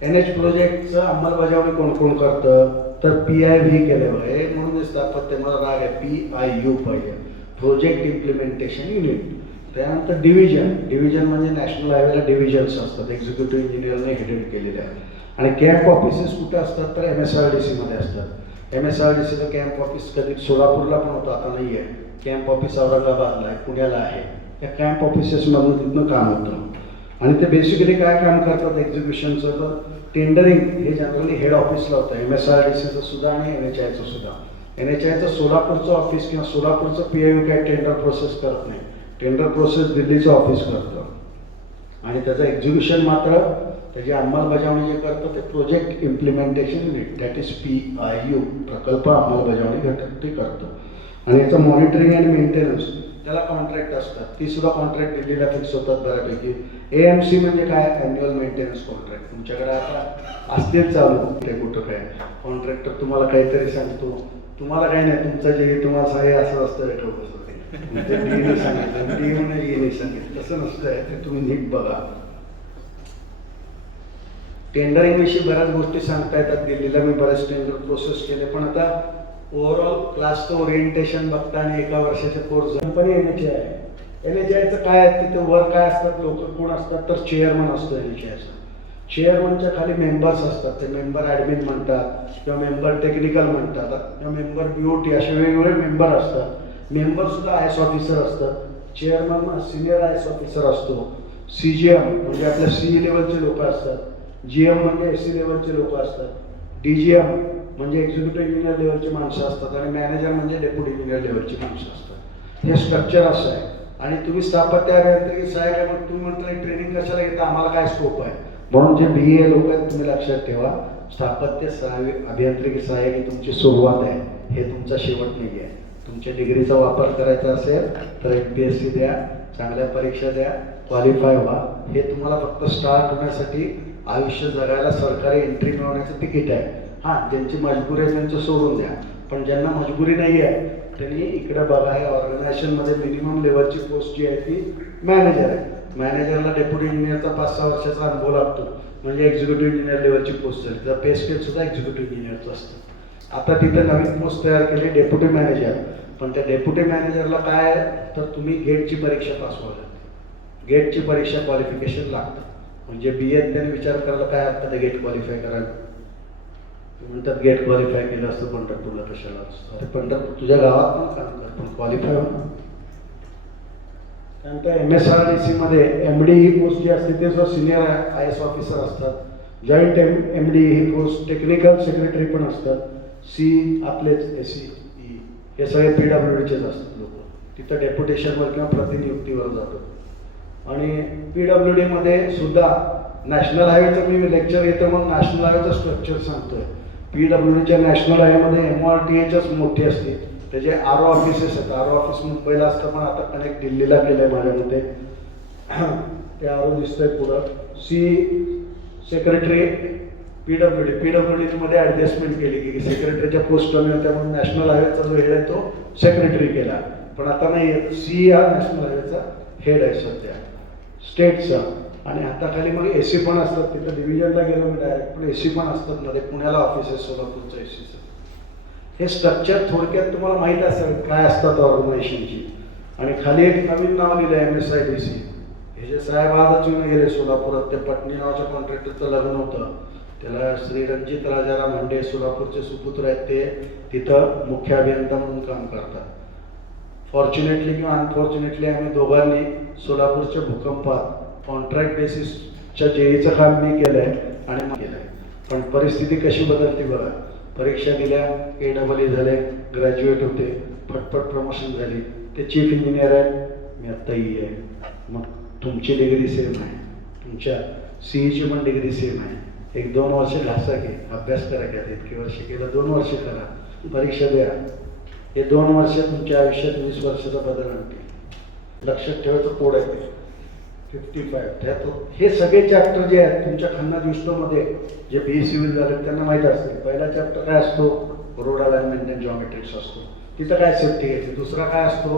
NH प्रोजेक्टचं अंमलबजावणी कोण कोण करतं, तर PIV केलं बघा. हे म्हणून स्थापत्य मला राग आहे, PIU पाहिजे, प्रोजेक्ट इम्प्लिमेंटेशन युनिट. त्यानंतर डिव्हिजन म्हणजे नॅशनल हायवेला डिव्हिजन्स असतात, एक्झिक्युटिव्ह इंजिनियरने हेडेड केलेले आहेत. आणि कॅम्प ऑफिसेस कुठे असतात तर MSRDC मध्ये असतात. MSRDCचं कॅम्प ऑफिस कधी सोलापूरला पण होतं, आता नाही आहे. कॅम्प ऑफिस औरंगाबादला आहे, पुण्याला आहे. या कॅम्प ऑफिसेसमधून तिथनं काम होतं. आणि ते बेसिकली काय काम करतात एक्झिक्युशनचं, तर टेंडरिंग हे जनरली हेड ऑफिसला होतं, MSRDCचं सुद्धा आणि NHIचं सुद्धा. NHIचं सोलापूरचं ऑफिस किंवा सोलापूरचं PIO काय टेंडर प्रोसेस करत नाही. टेंडर प्रोसेस दिल्लीचं ऑफिस करतं. आणि त्याचं एक्झिक्युशन मात्र, त्याची अंमलबजावणी जे करतं ते project implementation unit, that is PIU, प्रकल्प अंमलबजावणी घटक ते करतं. आणि याचं मॉनिटरिंग आणि मेंटेनन्स त्याला कॉन्ट्रॅक्ट असतात, ती सुद्धा कॉन्ट्रॅक्ट दिल्लीला फिक्स होतात बऱ्यापैकी. AMC म्हणजे काय, ॲन्युअल मेंटेनन्स कॉन्ट्रॅक्ट. तुमच्याकडे आता असतील चालू ते कुठं काय कॉन्ट्रॅक्टर तुम्हाला काहीतरी सांगतो, तुम्हाला काही नाही, तुमचं जे तुम्हाला सांगे असं असतं हे ठोकं डीने सांगितलं, डीने सांगितलं, तसं नसतं आहे. ते तुम्ही नीट बघा. टेंडरिंग विषयी बऱ्याच गोष्टी सांगता येतात. दिल्लीला मी बरेच टेंडर प्रोसेस केले, पण आता ओव्हरऑल क्लासचं ओरिएंटेशन बघता आणि एका वर्षाचे कोर्स कंपनी NHI आहे. NHIचं काय आहे, तिथे वर काय असतात, लोक कोण असतात तर चेअरमन असतो NHIचा. चेअरमनच्या खाली मेंबर्स असतात, ते मेंबर ॲडमिन म्हणतात किंवा मेंबर टेक्निकल म्हणतात किंवा मेंबर BOT, असे वेगवेगळे मेंबर असतात. मेंबर सुद्धा IS ऑफिसर असतात. चेअरमन सिनियर IS ऑफिसर असतो. CGM म्हणजे आपल्या CE लेवलचे लोक असतात. GM म्हणजे SC लेवलचे लोक असतात. DGM म्हणजे एक्झिक्युटिव्ह इंजिनियर लेवलची माणसं असतात. आणि मॅनेजर म्हणजे डेप्युटी इंजिनियर लेवलची माणसं असतात. हे स्ट्रक्चर असं आहे. आणि तुम्ही स्थापत्य अभियांत्रिकी सहाय्यक आहे, मग तुम्ही म्हटलं ट्रेनिंग कशाला घेता, आम्हाला काय स्कोप आहे. म्हणून जे BA लोक आहेत तुम्ही लक्षात ठेवा, स्थापत्य अभियांत्रिकी सहाय्यक ही तुमची सुरुवात आहे, हे तुमचा शेवट नाही आहे. तुमच्या डिग्रीचा वापर करायचा असेल तर MPSC द्या, चांगल्या परीक्षा द्या, क्वालिफाय व्हा. हे तुम्हाला फक्त स्टार्ट होण्यासाठी, आयुष्य जगायला सरकारी एंट्री मिळवण्याचं तिकीट आहे. हां, ज्यांची मजबुरी आहे त्यांचं सोडून द्या, पण ज्यांना मजबुरी नाही आहे त्यांनी इकडे बघा. या ऑर्गनायझेशनमध्ये मिनिमम लेवलची पोस्ट जी आहे ती मॅनेजर आहे. मॅनेजरला डेप्युटी इंजिनियरचा 5-6 वर्षाचा अनुभव लागतो, म्हणजे एक्झिक्युटिव्ह इंजिनियर लेवलची पोस्ट झाली. तर पे स्केल सुद्धा एक्झिक्युटिव्ह इंजिनियरचं असतं. आता तिथे नवीन पोस्ट तयार केली डेप्युटी मॅनेजर, पण त्या डेप्युटी मॅनेजरला काय तर तुम्ही गेटची परीक्षा पास व्हावी लागते. गेटची परीक्षा क्वालिफिकेशन लागतं. म्हणजे BA त्याने विचार करायला काय हरकत आहे गेट क्वालिफाय करायला. म्हणतात गेट क्वालिफाय केलं असतं पंढरपूरला कशाला असतं. अरे पंढरपूर तुझ्या गावात पण काम कर, पण क्वालिफाय होणार. त्यानंतर MSRDC मध्ये MD ही पोस्ट जी असते ते सुद्धा सिनियर IS ऑफिसर असतात. जॉईंट MD ही पोस्ट टेक्निकल सेक्रेटरी पण असतात. आपलेच SE हे सगळे PWDचेच असतात लोक. तिथं डेप्युटेशनवर किंवा प्रतिनियुक्तीवर जातो. आणि PWD मध्ये सुद्धा नॅशनल हायवेचं मी लेक्चर येतं, मग नॅशनल हायवेचं स्ट्रक्चर सांगतोय. PWDच्या नॅशनल हायवेमध्ये MRTHच मोठी असते. त्याचे RO ऑफिसेस आहेत. RO ऑफिस मुंबईला असतं, पण आता कनेक्ट दिल्लीला केलं आहे माझ्या मते. ते RO दिसतंय पुढं. सेक्रेटरी PWD मध्ये ॲडजस्टमेंट केली की सेक्रेटरीच्या पोस्ट कमी होत्या, म्हणून नॅशनल हायवेचा जो हेड आहे तो सेक्रेटरी केला. पण आता नाही, हा नॅशनल हायवेचा हेड आहे सध्या स्टेटचा. आणि हाताखाली मग AC पण असतात. तिथं डिव्हिजनला गेलो मी डायरेक्ट, पण AC पण असतात मध्ये. पुण्याला ऑफिस आहे सोलापूरचं ACचं. हे स्ट्रक्चर थोडक्यात तुम्हाला माहीत असेल काय असतात ऑर्गनायझेशनची. आणि खाली एक नवीन नाव लिहिलं आहे MSIDC. हे जे साहेब आजच येऊन गेले सोलापुरात, ते पटणी नावाच्या कॉन्ट्रॅक्टरचं लग्न होतं. त्याला श्री रणजित राजाराम हांडे सोलापूरचे सुपुत्र आहेत, ते तिथं मुख्य अभियंता म्हणून काम करतात. फॉर्च्युनेटली किंवा अनफॉर्च्युनेटली आम्ही दोघांनी सोलापूरच्या भूकंपात कॉन्ट्रॅक्ट बेसिसच्या JEचं काम मी केलं आहे आणि मग केलं आहे. पण परिस्थिती कशी बदलती बघा. परीक्षा दिल्या, AEE झाले, ग्रॅज्युएट होते, फटफट प्रमोशन झाली. ते चीफ इंजिनियर आहेत, मी आत्ता आहे. मग तुमची डिग्री सेम आहे, तुमच्या CEची पण डिग्री सेम आहे. 1-2 वर्ष घासा घे, अभ्यास करा. घ्या इतके वर्ष केलं, 2 वर्ष करा, परीक्षा द्या. हे 2 वर्ष तुमच्या आयुष्यात 20 वर्षाचा बदल आणतील. लक्षात ठेवायचं कोड आहे ते 55. त्यात हे सगळे चॅप्टर जे आहेत तुमच्या खन्ना दृष्टमध्ये जे BE सिव्हिल झाले त्यांना माहीत असते. पहिला चॅप्टर काय असतो, रोड अलाइनमेंट अँड जॉमेट्रिक्स असतो. तिथं काय सेफ्टी घ्यायची. दुसरा काय असतो,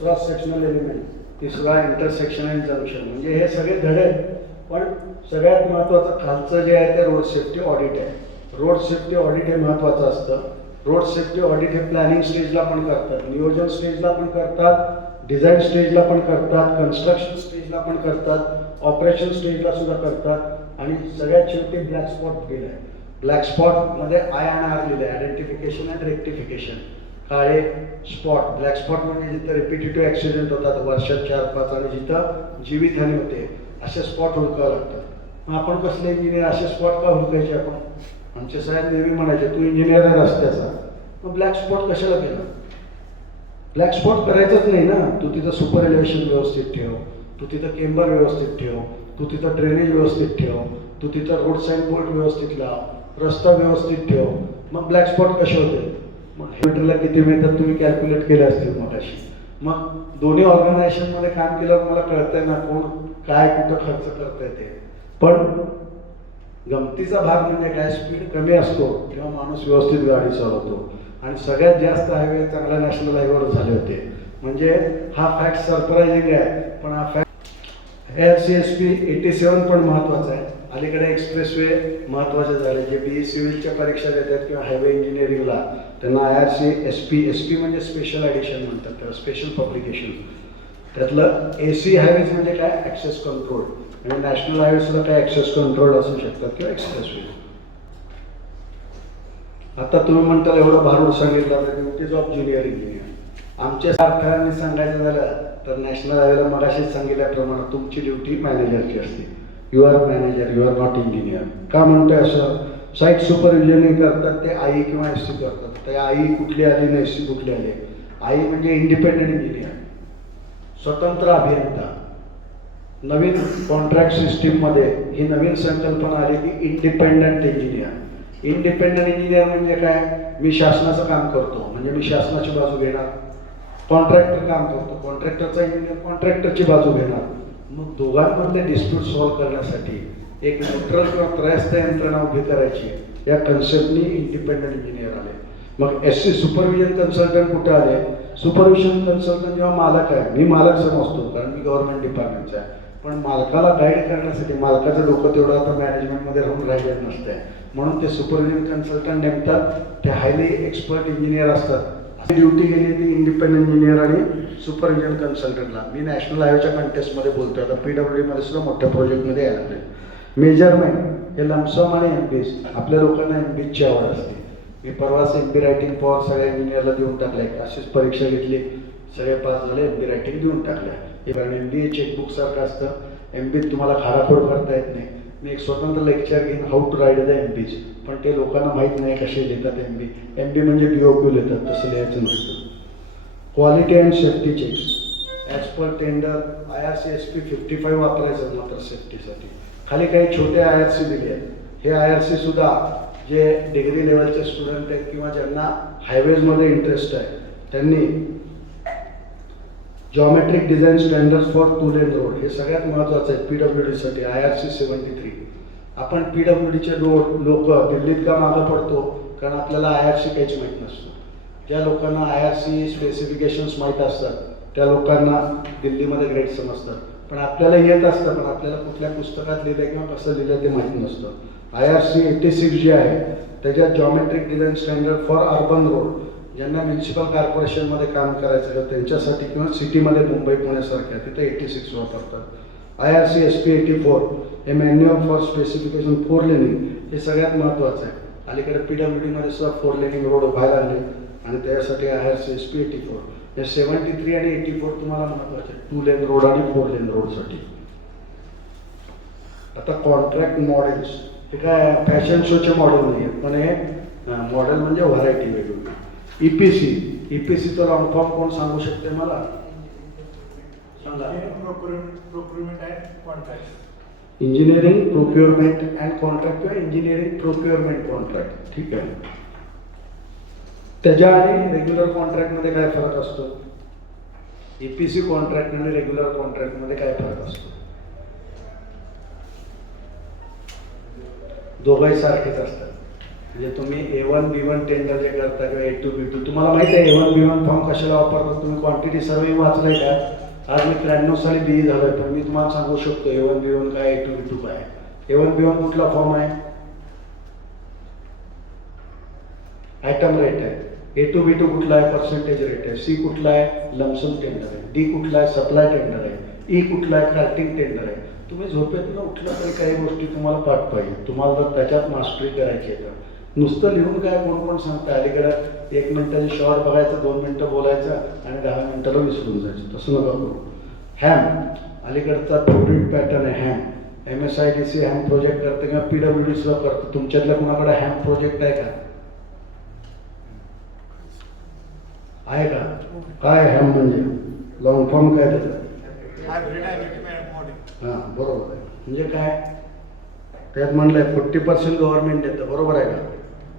क्रॉस सेक्शनल एलिमेंट. तिसरा इंटरसेक्शन अँड जंक्शन. म्हणजे हे सगळे धडे आहेत. पण सगळ्यात महत्त्वाचं खालचं जे आहे ते रोड सेफ्टी ऑडिट आहे. रोड सेफ्टी ऑडिट हे महत्त्वाचं असतं. रोड सेफ्टी ऑडिट हे प्लॅनिंग स्टेजला पण करतात, नियोजन स्टेजला पण करतात, डिझाईन स्टेजला पण करतात, कन्स्ट्रक्शन स्टेजला पण करतात, ऑपरेशन स्टेजला सुद्धा करतात. आणि सगळ्यात शेवटी ब्लॅक स्पॉट दिलं आहे. ब्लॅक स्पॉटमध्ये IR लिहिलं आहे, identification and rectification. Kale spot, black spot म्हणजे जिथं रिपिटेटिव्ह ॲक्सिडेंट होतात वर्षात 4-5 आणि जिथं जीवितहानी होते असे स्पॉट हुडकावं लागतात. मग आपण कसले इंजिनियर असे स्पॉट का हुडकायचे? आपण आमचे साहेब नेहमी म्हणायचे तू इंजिनियर आहे रस्त्याचा, मग ब्लॅक स्पॉट कशाला केला? ब्लॅक स्पॉट करायचंच नाही ना. तू तिथं सुपर एलिव्हेशन व्यवस्थित ठेव, तू तिथं केंबर व्यवस्थित ठेव, तू तिथं ड्रेनेज व्यवस्थित ठेव, तू तिथं रोड साईन बोर्ड व्यवस्थित लाव, रस्ता व्यवस्थित ठेव. मग ब्लॅक स्पॉट कसे होते? मग हेक्टरला किती मिळतात तुम्ही कॅल्क्युलेट केले असतील मग अशी. मग दोन्ही ऑर्गनायझेशनमध्ये काम केल्यावर मला कळतंय ना कोण काय कुठं खर्च करतंय ते. पण गमतीचा भाग म्हणजे काय, स्पीड कमी असतो तेव्हा माणूस व्यवस्थित गाडी चालवतो. आणि सगळ्यात जास्त हायवे चांगल्या नॅशनल हायवेवर झाले होते. म्हणजे हा फॅक्ट सरप्रायझिंग आहे, पण हा फॅक्ट ARC-SP 87 पण महत्त्वाचा आहे. अलीकडे एक्सप्रेसवे महत्त्वाचे झाले. जे BE सिव्हिलच्या परीक्षा देतात किंवा हायवे इंजिनिअरिंगला त्यांना IRC-SP म्हणजे स्पेशल ॲडिशन म्हणतात, त्याला स्पेशल पब्लिकेशन. त्यातलं AC हायवेज म्हणजे काय, ॲक्सेस कंट्रोल. आणि नॅशनल हायवेजला काय ॲक्सेस कंट्रोल असू शकतात किंवा एक्सप्रेसवे. आता तुम्ही म्हणता एवढं भारूड सांगितलं तर ड्युटीज ऑफ ज्युनियर इंजिनियर. आमच्या सारख्यांनी सांगायचं झालं तर नॅशनल हायवेला मगाशीच सांगितल्याप्रमाणे तुमची ड्युटी मॅनेजरची असते. You are manager, you are not engineer. का म्हणतोय असं? साईट सुपरव्हिजनिंग करतात ते आई किंवा SC करतात. ते आई कुठली आली आणि SC कुठली आली? आई म्हणजे इंडिपेंडंट इंजिनियर, स्वतंत्र अभियंता. नवीन कॉन्ट्रॅक्ट सिस्टीममध्ये ही नवीन संकल्पना आली की इंडिपेंडंट इंजिनियर. इंडिपेंडंट इंजिनियर म्हणजे काय? मी शासनाचं काम करतो म्हणजे मी शासनाची बाजू घेणार. कॉन्ट्रॅक्टर काम करतो, कॉन्ट्रॅक्टरचा इंजिनियर कॉन्ट्रॅक्टरची बाजू घेणार. मग दोघांमधले डिस्प्यूट सॉल्व्ह करण्यासाठी एक न्यूट्रल किंवा त्रयस्थ यंत्रणा उभी करायची, या कन्सेप्टनी इंडिपेंडंट इंजिनियर आले. मग SC सुपरविजन कन्सल्टंट कुठे आले? सुपरविजन कन्सल्टंट जेव्हा मालक आहे, मी मालक समजतो कारण मी गव्हर्नमेंट डिपार्टमेंटचा आहे, पण मालकाला गाईड करण्यासाठी मालकाचं डोकं तेवढं आता मॅनेजमेंटमध्ये राहून राहिलेलं नसतंय, म्हणून ते सुपरविजन कन्सल्टंट नेमतात. ते हायली एक्सपर्ट इंजिनियर असतात. ड्युटी गेली ती इंडिपेंडंट इंजिनियर आणि सुपरविजन कन्सल्टंटला. मी नॅशनल हायवेच्या कंटेस्टमध्ये बोलतोय, आता PWDमध्ये सुद्धा मोठ्या प्रोजेक्टमध्ये यायला लागले. मेजरमेंट हे लमसम आणि MBs. आपल्या लोकांना MBची आवड असते. मी परवाच MB रायटिंग पॉवर सगळ्या इंजिनियरला देऊन टाकलाय. अशीच परीक्षा घेतली, सगळे पास झाले, MB रायटिंग देऊन टाकल्या. कारण MBA चेकबुक सारखं असतं. MB तुम्हाला खाडाखोड करता येत नाही. मी एक स्वतंत्र लेक्चर घेईन how to ride the MBs, पण ते लोकांना माहीत नाही कसे लिहितात MB म्हणजे BOQ लिहितात, तसं लिहायचं नसतं. Quality and safety checks as per tender IRC-SP 55 वापरायचं मात्र सेफ्टीसाठी. खाली काही छोटे IRC दिले आहेत. हे IRC सुद्धा जे डिग्री लेवलचे स्टुडंट आहेत किंवा ज्यांना हायवेजमध्ये इंटरेस्ट आहे त्यांनी geometric design standards for 2 lane road हे सगळ्यात महत्त्वाचं आहे PWDसाठी. IRC 73. आपण PWDचे लोक दिल्लीत का मागं पडतो? कारण आपल्याला IRC काहीच माहीत नसतो. ज्या लोकांना IRC स्पेसिफिकेशन्स माहीत असतात त्या लोकांना दिल्लीमध्ये ग्रेड समजतात, पण आपल्याला येत असतं पण आपल्याला कुठल्या पुस्तकात लिहिलं किंवा कसं लिहिलं ते माहीत नसतं. IRC 86 जे आहे त्याच्यात geometric design standard for urban road, ज्यांना म्युन्सिपल कॉर्पोरेशनमध्ये काम करायचं का त्यांच्यासाठी किंवा सिटीमध्ये मुंबई पुण्यासारख्या तिथे 86 वापरतात. IRC-SP 84 हे मॅन्युअल फॉर स्पेसिफिकेशन 4 लेनिंग हे सगळ्यात महत्त्वाचं आहे. अलीकडे PWDमध्ये सुद्धा 4 लेनिंग रोड व्हायला लागले आणि त्यासाठी IRC-SP 84 हे 73 आणि 84 तुम्हाला महत्त्वाचे आहे, 2 लेन रोड आणि 4 लेन रोडसाठी. आता कॉन्ट्रॅक्ट मॉडेल्स हे काय फॅशन शोचे मॉडेल नाही आहेत, पण हे मॉडेल म्हणजे व्हरायटी वेगवेगळी. EPCचा लॉंग फॉर्म कोण सांगू शकते मला? सांगा. Procurement and contract. Engineering procurement and contract किंवा इंजिनिअरिंग प्रोक्युअरमेंट कॉन्ट्रॅक्ट. ठीक आहे. त्याच्या आणि रेग्युलर कॉन्ट्रॅक्टमध्ये काय फरक असतो? EPC कॉन्ट्रॅक्ट आणि रेग्युलर कॉन्ट्रॅक्टमध्ये काय फरक असतो? दोघंही सारखेच असतात. म्हणजे तुम्ही A1 B1 टेंडर जे करता किंवा A2 B2 तुम्हाला माहिती आहे A1 B1 फॉर्म कशाला वापरतात? तुम्ही क्वांटिटी सर्वे वाचलाय का? आज मी 93 साली BE झालोय, पण मी तुम्हाला सांगू शकतो A1 B1 काय, A2 B2 काय. A1 B1 कुठला फॉर्म आहे? आयटम रेट आहे, A to B to कुठला आहे, पर्सेंटेज रेट आहे, C कुठला आहे, लमसम टेंडर आहे, D कुठला आहे, सप्लाय टेंडर आहे, E कुठला आहे, कार्टिंग टेंडर आहे. तुम्ही झोपेतून उठलं तरी काही गोष्टी तुम्हाला पाठ पाहिजे. तुम्हाला जर त्याच्यात मास्टरी करायची आहे तर नुसतं लिहून काय कोण पण सांगतं. अलीकडं 1 मिनिटाची शॉर्ट बघायचं, 2 मिनिटं बोलायचं आणि 10 मिनिटाला विसरून जायचं. तसं नका करू. हॅम अलीकडचा फेवरेट पॅटर्न आहे. हॅम MSIDC हॅम प्रोजेक्ट करते किंवा PWD सुद्धा करतं. तुमच्यातल्या कुणाकडे हॅम प्रोजेक्ट आहे का? आहे का? काय हॅम म्हणजे लॉंग फॉर्म काय त्याचं? Hybrid model. हां बरोबर आहे. म्हणजे काय त्यात म्हणलंय 40% गव्हर्नमेंट देतं, बरोबर आहे का?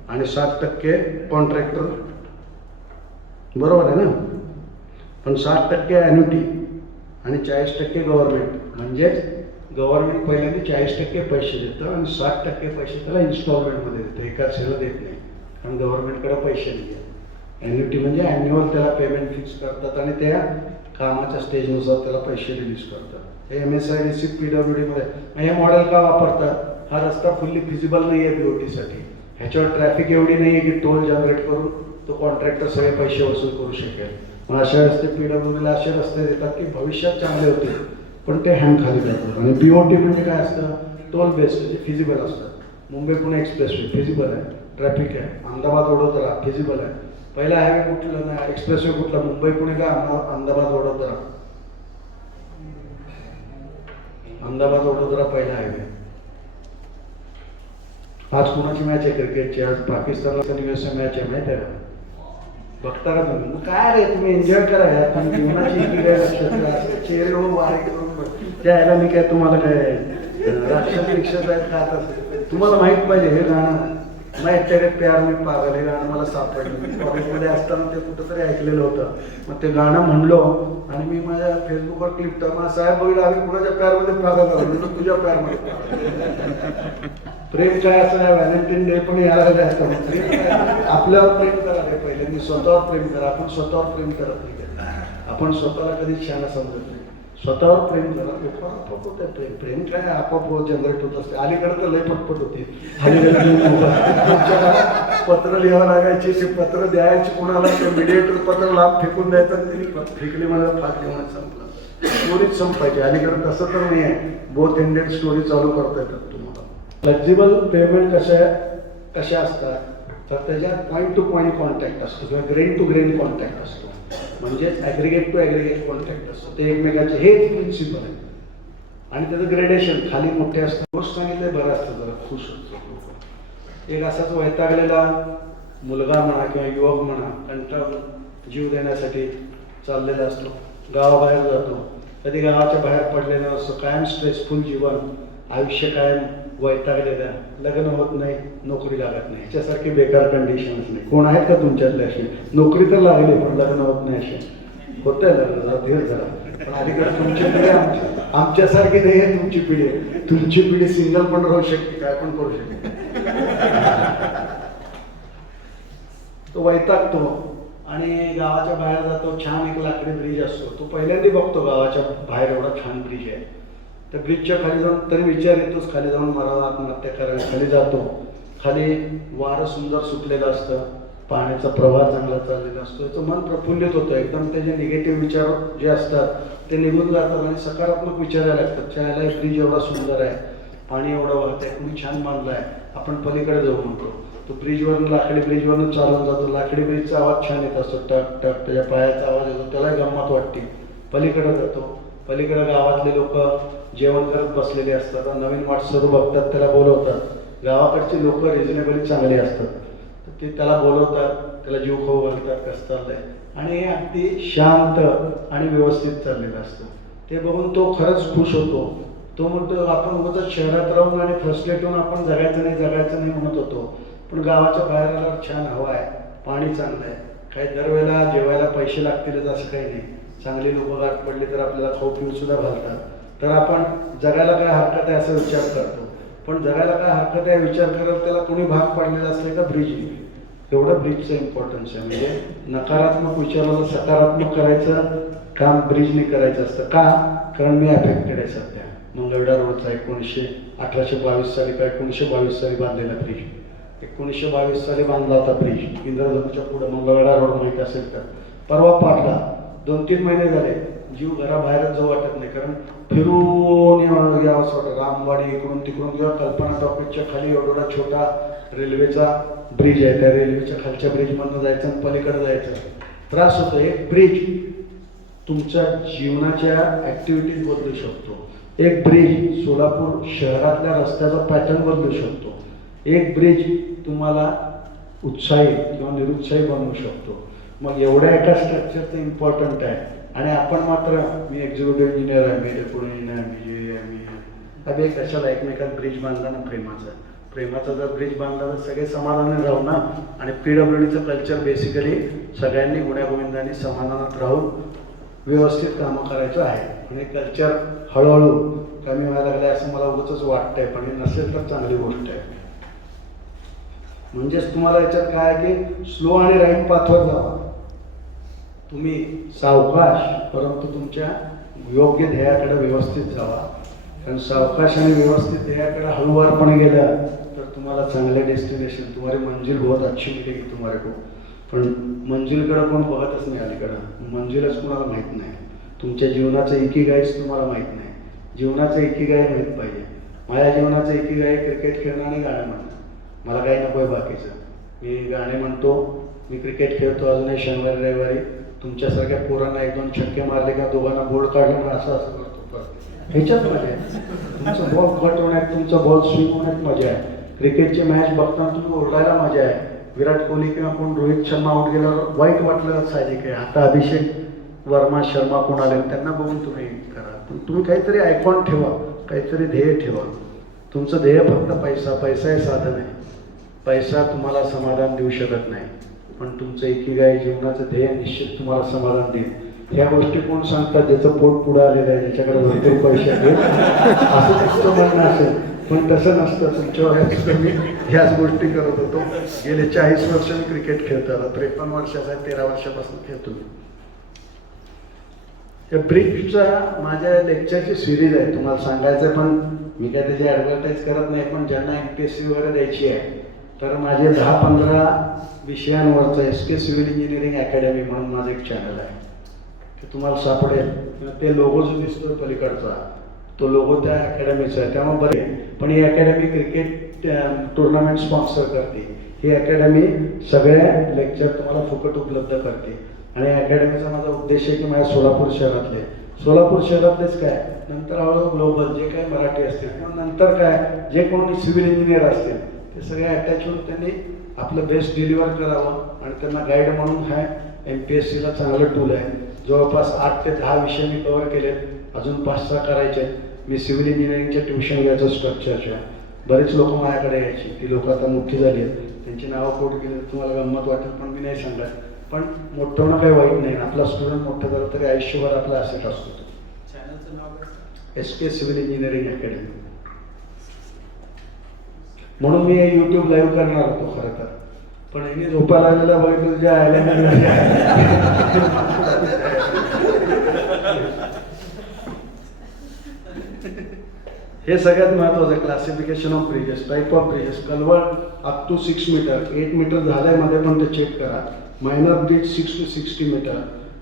आणि 7% कॉन्ट्रॅक्टर, बरोबर आहे ना? पण 7% ॲन्युटी आणि 40% गव्हर्नमेंट. म्हणजेच गव्हर्नमेंट पहिल्यांदा 40% पैसे देतं आणि 60% पैसे त्याला इन्स्टॉलमेंटमध्ये देतं, एकाच ह्याला देत नाही. कारण गव्हर्नमेंटकडे पैसे नाही आहेत. ॲन्युटी म्हणजे ॲन्युअल त्याला पेमेंट फिक्स करतात आणि त्या कामाच्या स्टेजनुसार त्याला पैसे रिलीज करतात. हे MSIDC PWDमध्ये हे मॉडेल का वापरतात? हा रस्ता फुल्ली फिजिबल नाही आहे BOTसाठी. ह्याच्यावर ट्रॅफिक एवढी नाही आहे की टोल जनरेट करून तो कॉन्ट्रॅक्टर सगळे पैसे वसूल करू शकेल. मग अशा वेळेस ते PWDला असे रस्ते देतात की भविष्यात चांगले होते पण ते हँग खाली जातात. आणि BOT म्हणजे काय असतं? टोल बेस्ड, म्हणजे फिजिबल असतात. मुंबई पुणे एक्सप्रेसवे फिजिबल आहे, ट्रॅफिक आहे. अहमदाबाद वडोदरा फिजिबल आहे. पहिला हायवे कुठला ना एक्सप्रेसवे कुठला? मुंबई पुणे का अहमदाबाद वडोदरा? अहमदाबाद वडोदरा पहिला हायवे. आज कुणाची मॅच आहे क्रिकेटची? आज पाकिस्तानला USA मॅच आहे, माहिती आहे का? बघता का तुम्ही? मग काय रे, तुम्ही एन्जॉय करा यार. पण जीवनाची इतकी काय लक्षात चेहरे हो वारी करून त्याला मी काय तुम्हाला काय राक्षस रिक्षाच आहेत का? आता तुम्हाला माहित पाहिजे हे गाणं मैं तेरे प्यार में पागल, हे गाणं मला सापडलं. कॉलेजमध्ये असताना ते कुठंतरी ऐकलेलं होतं. मग ते गाणं म्हणलो आणि मी माझ्या फेसबुकवर क्लिप टाकला. साहेब बघितलं आम्ही कुणाच्या प्यारमध्ये पागल झालो, तुझ्या प्यारमध्ये. प्रेम काय असं आहे? व्हॅलेंटाईन डे पण यायला जायचं. आपल्यावर प्रेम करा रे पहिले. मी स्वतःवर प्रेम करा. आपण स्वतःवर प्रेम करत नाही. आपण स्वतःला कधीच छान समजत नाही. स्वतःवर प्रेम करा. लोकांना आपोआप होतं प्रेम. प्रेम काय आपोआप जनरेट होत असते. अलीकडे तर लय पटपट होती. पत्र लिहावं लागायचे, ते पत्र द्यायचे कोणाला, ते मीडिएटर पत्र लाभ फेकून द्यायचं आणि तिने फेकली मला फाटली म्हणून संपलं. स्टोरीच संपायची. अलीकडे तसं तर नाही आहे. बोथ एंडेड स्टोरी चालू करता येतात तुम्हाला. फ्लेक्झिबल पेमेंट कशा असतात? तर त्याच्यात पॉईंट टू पॉईंट कॉन्टॅक्ट असतो किंवा ग्रेन टू ग्रेन कॉन्टॅक्ट असतो. म्हणजेच ॲग्रिगेट टू ॲग्रिगेट कॉन्टॅक्ट असतो. ते एकमेकाचे हेच प्रिन्सिपल आहे. आणि त्याचं ग्रेडेशन खाली मोठे असतं. गोष्ट सांगितलं बरं असतं, जरा खुश होतो. एक असाच वैतागलेला मुलगा म्हणा किंवा युवक म्हणा कंटाळून जीव देण्यासाठी चाललेला असतो. गावाबाहेर जातो. कधी गावाच्या बाहेर पडलेलं असतं. कायम स्ट्रेसफुल जीवन, आयुष्य कायम वैतागलेलं, लग्न होत नाही, नोकरी लागत नाही. ह्याच्यासारखी बेकार कंडिशन्स नाही. कोण आहेत का तुमच्यातले अशी? नोकरी तर लागली पण लग्न होत नाही अशी? होतंय लग्न, जरा धीर झाला. पण अलीकडे तुमची पिढी आमच्यासारखी नाही आहे. तुमची पिढी आहे. तुमची पिढी सिंगल पण राहू शकते, काय पण करू शकते. तो वैतागतो आणि गावाच्या बाहेर जातो. छान एक लाकडी ब्रिज असतो. तो पहिल्यांदा बघतो गावाच्या बाहेर एवढा छान ब्रिज आहे. तर ब्रिजच्या खाली जाऊन तरी विचार येतोच, खाली जाऊन मरावा, आत्महत्या करायला. खाली जातो. खाली वारं सुंदर सुटलेलं असतं, पाण्याचा प्रवाह चांगला चाललेला असतो. याचं मन प्रफुल्लित होतं. एकदम त्याचे निगेटिव्ह विचार जे असतात ते निघून जातात आणि सकारात्मक विचार यायला लागतात. त्याला ब्रिज एवढा सुंदर आहे, पाणी एवढं वाहत आहे, कुणी छान बांधलं आहे, आपण पलीकडे जाऊ म्हणतो. तो ब्रिजवरून लाकडी ब्रिजवरून चालून जातो. लाकडी ब्रिजचा आवाज छान येत असतो, टक टक, त्याच्या पायाचा आवाज येतो, त्याला गंमत वाटते. पलीकडे जातो. पलीकडे गावातले लोक जेवण करत बसलेले असतात. नवीन वाटसरू बघतात, त्याला बोलवतात. गावाकडची लोक रिजनेबली चांगली असतात, तर ते त्याला बोलवतात, त्याला जीव खाऊ घालतात, कसं चाललंय. आणि हे अगदी शांत आणि व्यवस्थित चाललेलं असतं. ते बघून तो खरंच खुश होतो. तो म्हणतो आपण उगाच शहरात राहून आणि फ्रस्ट्रेट होऊन आपण जगायचं नाही म्हणत होतो. पण गावाच्या बाहेर आल्यावर छान हवा आहे, पाणी चांगलं आहे. काही दरवेळेला जेवायला पैसे लागतीलच असं काही नाही. चांगली लोक गाठ पडली तर आपल्याला खाऊ पिऊ सुद्धा घालतात. तर आपण जगायला काय हरकत आहे असं विचार करतो. पण जगायला काय हरकत आहे विचार करायला त्याला कोणी भाग पाडलेला असले का ब्रिजने. एवढं ब्रिजचं इम्पॉर्टन्स आहे. म्हणजे नकारात्मक विचाराला सकारात्मक करायचं काम ब्रिजने करायचं असतं. का? कारण मी अफेक्टेड आहे सध्या. मंगळवेढा रोडचा 1822 साली का 1922 साली बांधलेला ब्रिज. 1922 साली बांधला होता ब्रिज इंद्रधनुच्या पुढे मंगळवेढा रोड माहिती असेल तर. परवा पाडला. 2-3 महिने झाले जीव घराबाहेरच जाऊ वाटत नाही, कारण फिरून यावं असं वाटतं. रामवाडी इकडून तिकडून किंवा कल्पना टॉकीजच्या खाली एवढा छोटा रेल्वेचा ब्रिज आहे, त्या रेल्वेच्या खालच्या ब्रिजमधनं जायचं आणि पलीकडे जायचं, त्रास होतो. एक ब्रिज तुमच्या जीवनाच्या ॲक्टिव्हिटीज बदलू शकतो. एक ब्रिज सोलापूर शहरातल्या रस्त्याचा पॅटर्न बदलू शकतो. एक ब्रिज तुम्हाला उत्साही किंवा निरुत्साही बनवू शकतो. मग एवढ्या एका स्ट्रक्चरचं इम्पॉर्टंट आहे. आणि आपण मात्र मी एक्झिक्युटिव्ह इंजिनियर आहे, मी पुणे आहे, मी अभि कशाला एकमेकात ब्रिज बांधला ना प्रेमाचा जर ब्रिज बांधला तर सगळे समाधानी राहू ना. आणि PWDचं कल्चर बेसिकली सगळ्यांनी गुण्यागोविंदांनी समाधानात राहून व्यवस्थित कामं करायचं आहे. आणि कल्चर हळूहळू कमी व्हायला लागलं असं मला उगाचच वाटतंय, पण हे नसेल तर चांगली गोष्ट आहे. म्हणजेच तुम्हाला याच्यात काय आहे की स्लो आणि राईट पाथवर जावा. तुम्ही सावकाश परंतु तुमच्या योग्य ध्येयाकडे व्यवस्थित जावा. कारण सावकाश आणि व्यवस्थित ध्येयाकडे हळूवारपणे गेलं तर तुम्हाला चांगलं डेस्टिनेशन, तुम्हारी मंजिल बहुत अच्छी मिलेगी तुम्हारे को. पण मंजिलकडे कोण बघतच नाही अलीकडं. मंजिलच कुणाला माहीत नाही. तुमच्या जीवनाचं इकिगाईच तुम्हाला माहीत नाही. जीवनाचं इकिगाई माहीत पाहिजे. माझ्या जीवनाचं इकिगाई क्रिकेट खेळणं आणि गाणं म्हणणं. मला काही नको आहे बाकीचं. मी गाणे म्हणतो, मी क्रिकेट खेळतो अजूनही शनिवारी रविवारी. तुमच्यासारख्या पोरांना 1-2 छक्के मारले का दोघांना बोर्ड काढले मग असं करतो परत. ह्याच्यात मजा आहे. तुमचं बॉल कट होण्यात, तुमचं बॉल स्विंग होण्यात मजा आहे. क्रिकेटची मॅच बघताना तुम्ही ओरडायला मजा आहे. विराट कोहली किंवा कोण रोहित शर्मा आउट गेल्यावर वाईट वाटलं साहजिक आहे. आता अभिषेक वर्मा शर्मा कोण आले त्यांना बघून तुम्ही करा. पण तुम्ही काहीतरी आयकॉन ठेवा, काहीतरी ध्येय ठेवा. तुमचं ध्येय फक्त पैसा हे साधन आहे. पैसा तुम्हाला समाधान देऊ शकत नाही, पण तुमचं इकिगाई जीवनाचं ध्येय निश्चित तुम्हाला समाधान देईल. ह्या गोष्टी कोण सांगतात ज्याचं पोट पुढं आलेलं आहे, ज्याच्याकडे भरपूर पैसे आहेत असं तुमचं म्हणणं असेल. पण तसं नसतं. तुमच्या वयात मी ह्याच गोष्टी करत होतो. गेले 40 वर्ष मी क्रिकेट खेळतो. 53 वर्षाचा आहे, 13 वर्षापासून खेळतो मी. या ब्रीफचा माझ्या लेक्चरची सिरीज आहे तुम्हाला सांगायचं आहे, पण मी काय त्याची ॲडव्हर्टाईज करत नाही. पण ज्यांना MPSC वगैरे द्यायची आहे तर माझे 10-15 विषयांवरचं SK सिव्हिल इंजिनिअरिंग अकॅडमी म्हणून माझं एक चॅनल आहे. ते तुम्हाला सापडेल. ते लोगो जो दिसतोय पलीकडचा तो लोगो त्या अकॅडमीचा आहे. त्यामुळे बरे. पण ही अकॅडमी क्रिकेट टुर्नामेंट स्पॉन्सर करते. ही अकॅडमी सगळ्या लेक्चर तुम्हाला फुकट उपलब्ध करते. आणि अकॅडमीचा माझा उद्देश आहे की माझ्या सोलापूर शहरातलेच काय, नंतर हळूहळू ग्लोबल जे काही मराठी असतील किंवा नंतर काय जे कोणी सिव्हिल इंजिनियर असतील ते सगळे अटॅच होऊन त्यांनी आपलं बेस्ट डिलिव्हर करावं. आणि त्यांना गाईड म्हणून हा MPSCला चांगलं टूल आहे. जवळपास 8 ते 10 विषय मी कव्हर केलेत. अजून 5-6 करायचे. मी सिव्हिल इंजिनिअरिंगच्या ट्युशन घ्यायचं स्ट्रक्चरच्या. बरेच लोक माझ्याकडे यायची. ती लोक आता मोठी झाली आहेत. त्यांची नावं कोट केली तुम्हाला गंमत वाटेल, पण मी नाही सांगत. पण मोठं होणं काही वाईट नाही. आपला स्टुडंट मोठं झालं तरी आयुष्यभर आपला ॲसेट असतो. चॅनलचं नाव काय? SK civil engineering academy. म्हणून मी YouTube लाईव्ह करणार होतो खरं तर, पण यांनी झोपायला आलेला बघितलं तुझ्या हे सगळ्यात महत्त्वाचं. Classification of bridges, type of bridges. Culvert up to 6 metre, 8 metre झालंय मध्ये पण ते चेक करा. Minor bridge 6 to 60 metre,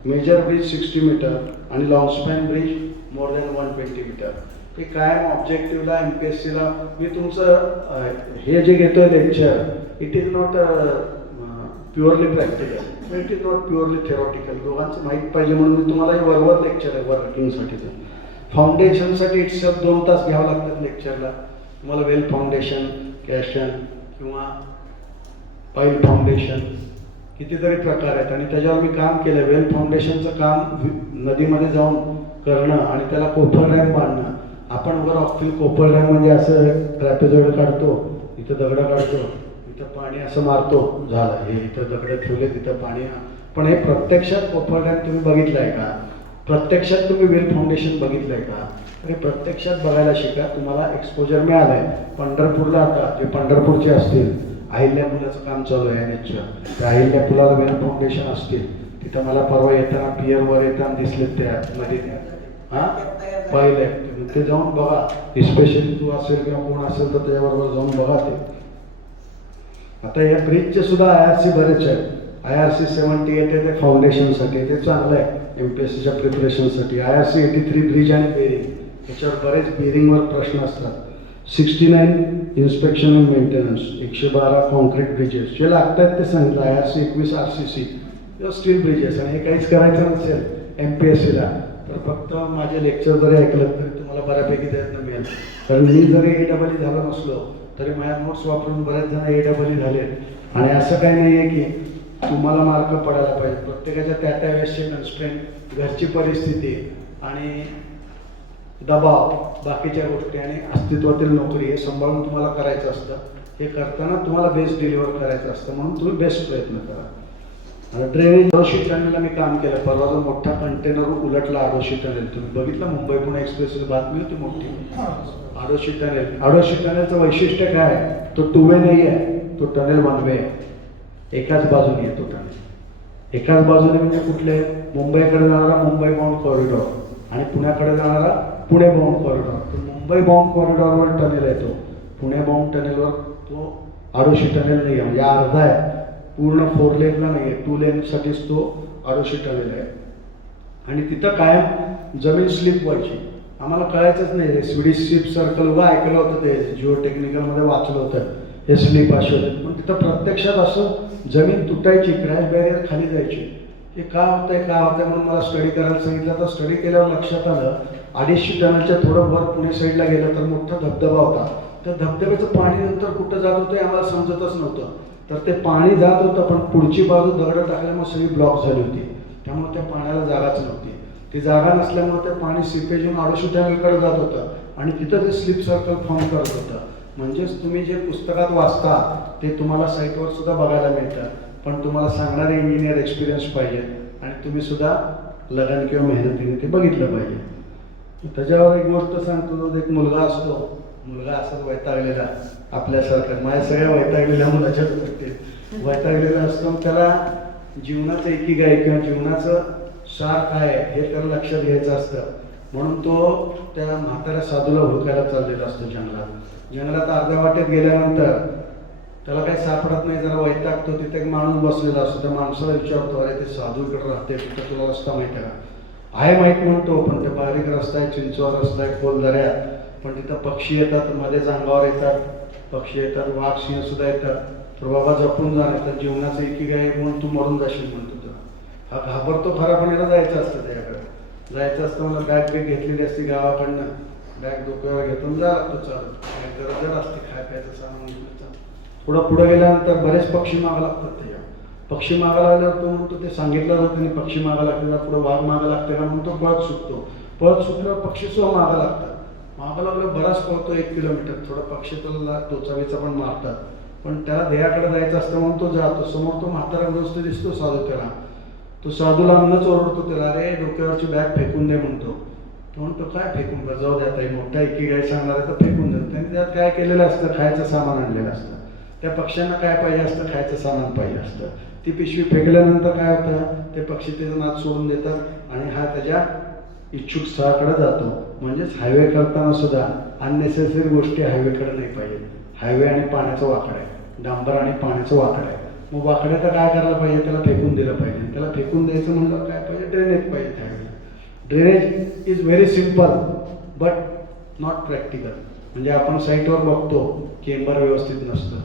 major bridge 60 metre आणि long span bridge more than 120 metre. हे कायम ऑब्जेक्टिव्हला MPSCला मी तुमचं हे जे घेतोय lecture, it is not purely practical, it is not purely theoretical. दोघांचं माहीत पाहिजे म्हणून मी तुम्हाला हे वरवर लेक्चर आहे वर्किंगसाठी. फाउंडेशनसाठी इट्सअप 2 तास घ्यावं लागतात लेक्चरला. तुम्हाला वेल फाउंडेशन, कॅशन किंवा पाईल फाउंडेशन कितीतरी प्रकार आहेत आणि त्याच्यावर मी काम केलं. वेल फाउंडेशनचं काम नदीमध्ये जाऊन करणं आणि त्याला कोपर रॅम्प बांधणं. आपण वर ऑफिल कोपर रॅम्प म्हणजे असं ट्रॅपेझॉइड काढतो, इथं दगडं काढतो, इथं पाणी असं मारतो, झालं. हे इथं दगडं ठेवले तिथं पाणी. पण हे प्रत्यक्षात कोपर रॅम्प तुम्ही बघितलं आहे का? प्रत्यक्षात तुम्ही वेल फाउंडेशन बघितलं आहे का? तर हे प्रत्यक्षात बघायला शिका. तुम्हाला एक्सपोजर मिळालं आहे. पंढरपूरला आता जे पंढरपूरचे असतील, अहिल्या पुलाचं काम चालू आहे NHच्या. त्या अहिल्या पुलाला वेल फाउंडेशन असतील. तिथं मला परवा येताना पियरवर येताना दिसलेत त्या नदीने. हां पाहिले ते जाऊन बघा. स्पेशली तू असेल किंवा कोण असेल तर त्याच्याबरोबर जाऊन बघा. ते आता या ब्रिजचे सुद्धा IRC बरेच आहेत. IRC 78 आहे ते फाउंडेशनसाठी, ते चांगलं आहे MPSCच्या प्रिपरेशनसाठी. IRC 83 ब्रिज आणि बेरिंग, त्याच्यावर बरेच बेरिंगवर प्रश्न असतात. 69 inspection and maintenance, 112 concrete bridges जे लागतात ते सांगितलं. IRC 21 RCC steel bridges. आणि हे काहीच करायचं नसेल MPSCला तर फक्त माझे लेक्चर जरी ऐकलं तरी तुम्हाला बऱ्यापैकी त्यातनं मिळेल. कारण मी जरी AEE झालो नसलो तरी माझ्या नोट्स वापरून बरेच जण AEE झाले. आणि असं काही नाही आहे की तुम्हाला मार्क पडायला पाहिजे. प्रत्येकाच्या त्या वेळेसचे कन्स्ट्रेंट, घरची परिस्थिती आणि दबाव, बाकीच्या गोष्टी आणि अस्तित्वातील नोकरी हे सांभाळून तुम्हाला करायचं असतं. हे करताना तुम्हाला बेस्ट डिलिव्हर करायचं असतं, म्हणून तुम्ही बेस्ट प्रयत्न करा. आणि ड्रेनेज आडोशी टनेलला मी काम केलं. परवा जो मोठा कंटेनर उलटला आडोशी टनेल, तुम्ही बघितलं मुंबई पुणे एक्सप्रेसची बातमी होती मोठी. आडोशी टनेल, आडोशी टनेलचं वैशिष्ट्य काय आहे? तो 2 वे नाही आहे, तो टनेल 1 वे आहे. एकाच बाजूने आहे तो टनेल. एकाच बाजूने म्हणजे कुठले? मुंबईकडे जाणारा मुंबई बाउंड कॉरिडॉर आणि पुण्याकडे जाणारा पुणे बाउंड कॉरिडॉर. तर मुंबई बाउंड कॉरिडॉरवर टनेल आहे तो. पुणे बाउंड टनेलवर तो आडोशी टनेल नाही आहे, म्हणजे अर्धा आहे, पूर्ण 4 लेनला नाही आहे, 2 लेनसाठीच तो आडोशी टनेल आहे. आणि तिथं कायम जमीन स्लिप व्हायची. आम्हाला कळायचंच नाही. हे स्वीडिश स्लिप सर्कल उभं ऐकलं होतं, ते जिओ टेक्निकलमध्ये वाचलं होतं हे स्लिप असे होते. पण तिथं प्रत्यक्षात असं जमीन तुटायची, क्रॅश बॅरियर खाली जायची. हे का होतंय म्हणून मला स्टडी करायला सांगितलं. तर स्टडी केल्यावर लक्षात आलं 250 टनेलच्या थोडं वर पुणे साईडला गेलं तर मोठा धबधबा होता. त्या धबधब्याचं पाणी नंतर कुठं जात होतं हे आम्हाला समजतच नव्हतं. तर ते पाणी जात होतं पण पुढची बाजू दगडं टाकल्यामुळे सगळी ब्लॉक झाली होती. त्यामुळे त्या पाण्याला जागाच नव्हती. ती जागा नसल्यामुळे ते पाणी सिपेज येऊन आडोशी टनेलकडे जात होतं आणि तिथं ते स्लिप सर्कल फॉर्म करत होतं. म्हणजेच तुम्ही जे पुस्तकात वाचता ते तुम्हाला साईटवर सुद्धा बघायला मिळतं. पण तुम्हाला सांगणारे इंजिनियर एक्सपिरियन्स पाहिजे आणि तुम्ही सुद्धा लगन किंवा मेहनतीने ते बघितलं पाहिजे. त्याच्यावर एक गोष्ट सांगतो. एक मुलगा असतो, मुलगा असाच वैतागलेला आपल्यासारखं, माझ्या सगळ्या वैतागलेल्या मुलाच्याच गोष्टी वैतागलेला असतो. त्याला जीवनाचं इकिगाई किंवा जीवनाचं सार काय हे त्याला लक्षात घ्यायचं असतं. म्हणून तो त्या म्हाताऱ्या साधूला हुडकायला चाललेला असतो जंगलात. जंगलात अर्ध्या वाटेत गेल्यानंतर त्याला काही सापडत नाही, जरा वैतागतो. तिथे एक माणूस बसलेला असतो. त्या माणसाला विचारतो, अरे ते साधू इकडे राहते, तिथं तुला रस्ता माहिती आहे का? आहे माहीत म्हणतो, पण ते बारीक रस्ता आहे, चिंचवर रस्ता आहे, खोल दऱ्या, पण तिथं पक्षी येतात, मध्येच अंगावर येतात पक्षी येतात, वाघ सिंह सुद्धा येतात. तर बाबा जपून जा, नाही तर जीवनाचं इकिगाई म्हणून तू मरून जाशील म्हणतो. हा घाबरतो खरा, पण याला जायचं असतं, त्याच्याकडे जायचं असतं. मला बॅग बॅग घेतलेली असते गावाकडनं, बॅग डोक्यावर घेतून जा लागतो चालत. गरज जर असते खाय प्यायचं सामान घेतलं. थोडं पुढं गेल्यानंतर बरेच पक्षी मागं लागतात. त्याच्या पक्षी मागा लागल्यावर तो म्हणतो, ते सांगितलं होतं त्यांनी पक्षी मागा लागते, पुढे वाघ मागा लागते का म्हणून तो पळत सुटतो. पळत सुटल्यावर पक्षी सुद्धा मागा लागतात. मागा लागलं बराच पळतो 1 किलोमीटर. थोडं पक्षी त्याला टोचावीचा पण मारतात, पण त्याला ध्येयाकडे जायचं असतं म्हणून तो जातो. समोर तो म्हातारा ग्रस्त दिसतो साधू. त्याला तो साधूला अन्नच ओरडतो त्याला, अरे डोक्यावरची बॅग फेकून दे म्हणतो. तो म्हणतो काय फेकून का, जाऊ द्या ताई, मोठा इकिगाई सांगणार आहे तर फेकून देतो. त्यांनी त्यात काय केलेलं असतं, खायचं सामान आणलेलं असतं. त्या पक्ष्यांना काय पाहिजे असतं, खायचं सामान पाहिजे असतं. ती पिशवी फेकल्यानंतर काय होतं, ते पक्षी त्याचं नाद सोडून देतात आणि हा त्याच्या इच्छुक स्थळाकडे जातो. म्हणजेच हायवे करताना सुद्धा अननेसेसरी गोष्टी हायवेकडे नाही पाहिजे. हायवे आणि पाण्याचं वाकड आहे, डांबर आणि पाण्याचं वाकड आहे. मग वाकड्याचं काय करायला पाहिजे, त्याला फेकून दिलं पाहिजे. त्याला फेकून द्यायचं म्हणलं काय पाहिजे, ड्रेनेज पाहिजे. हायवेला drainage is very simple but not practical. म्हणजे आपण साईटवर बघतो केंबर व्यवस्थित नसतं.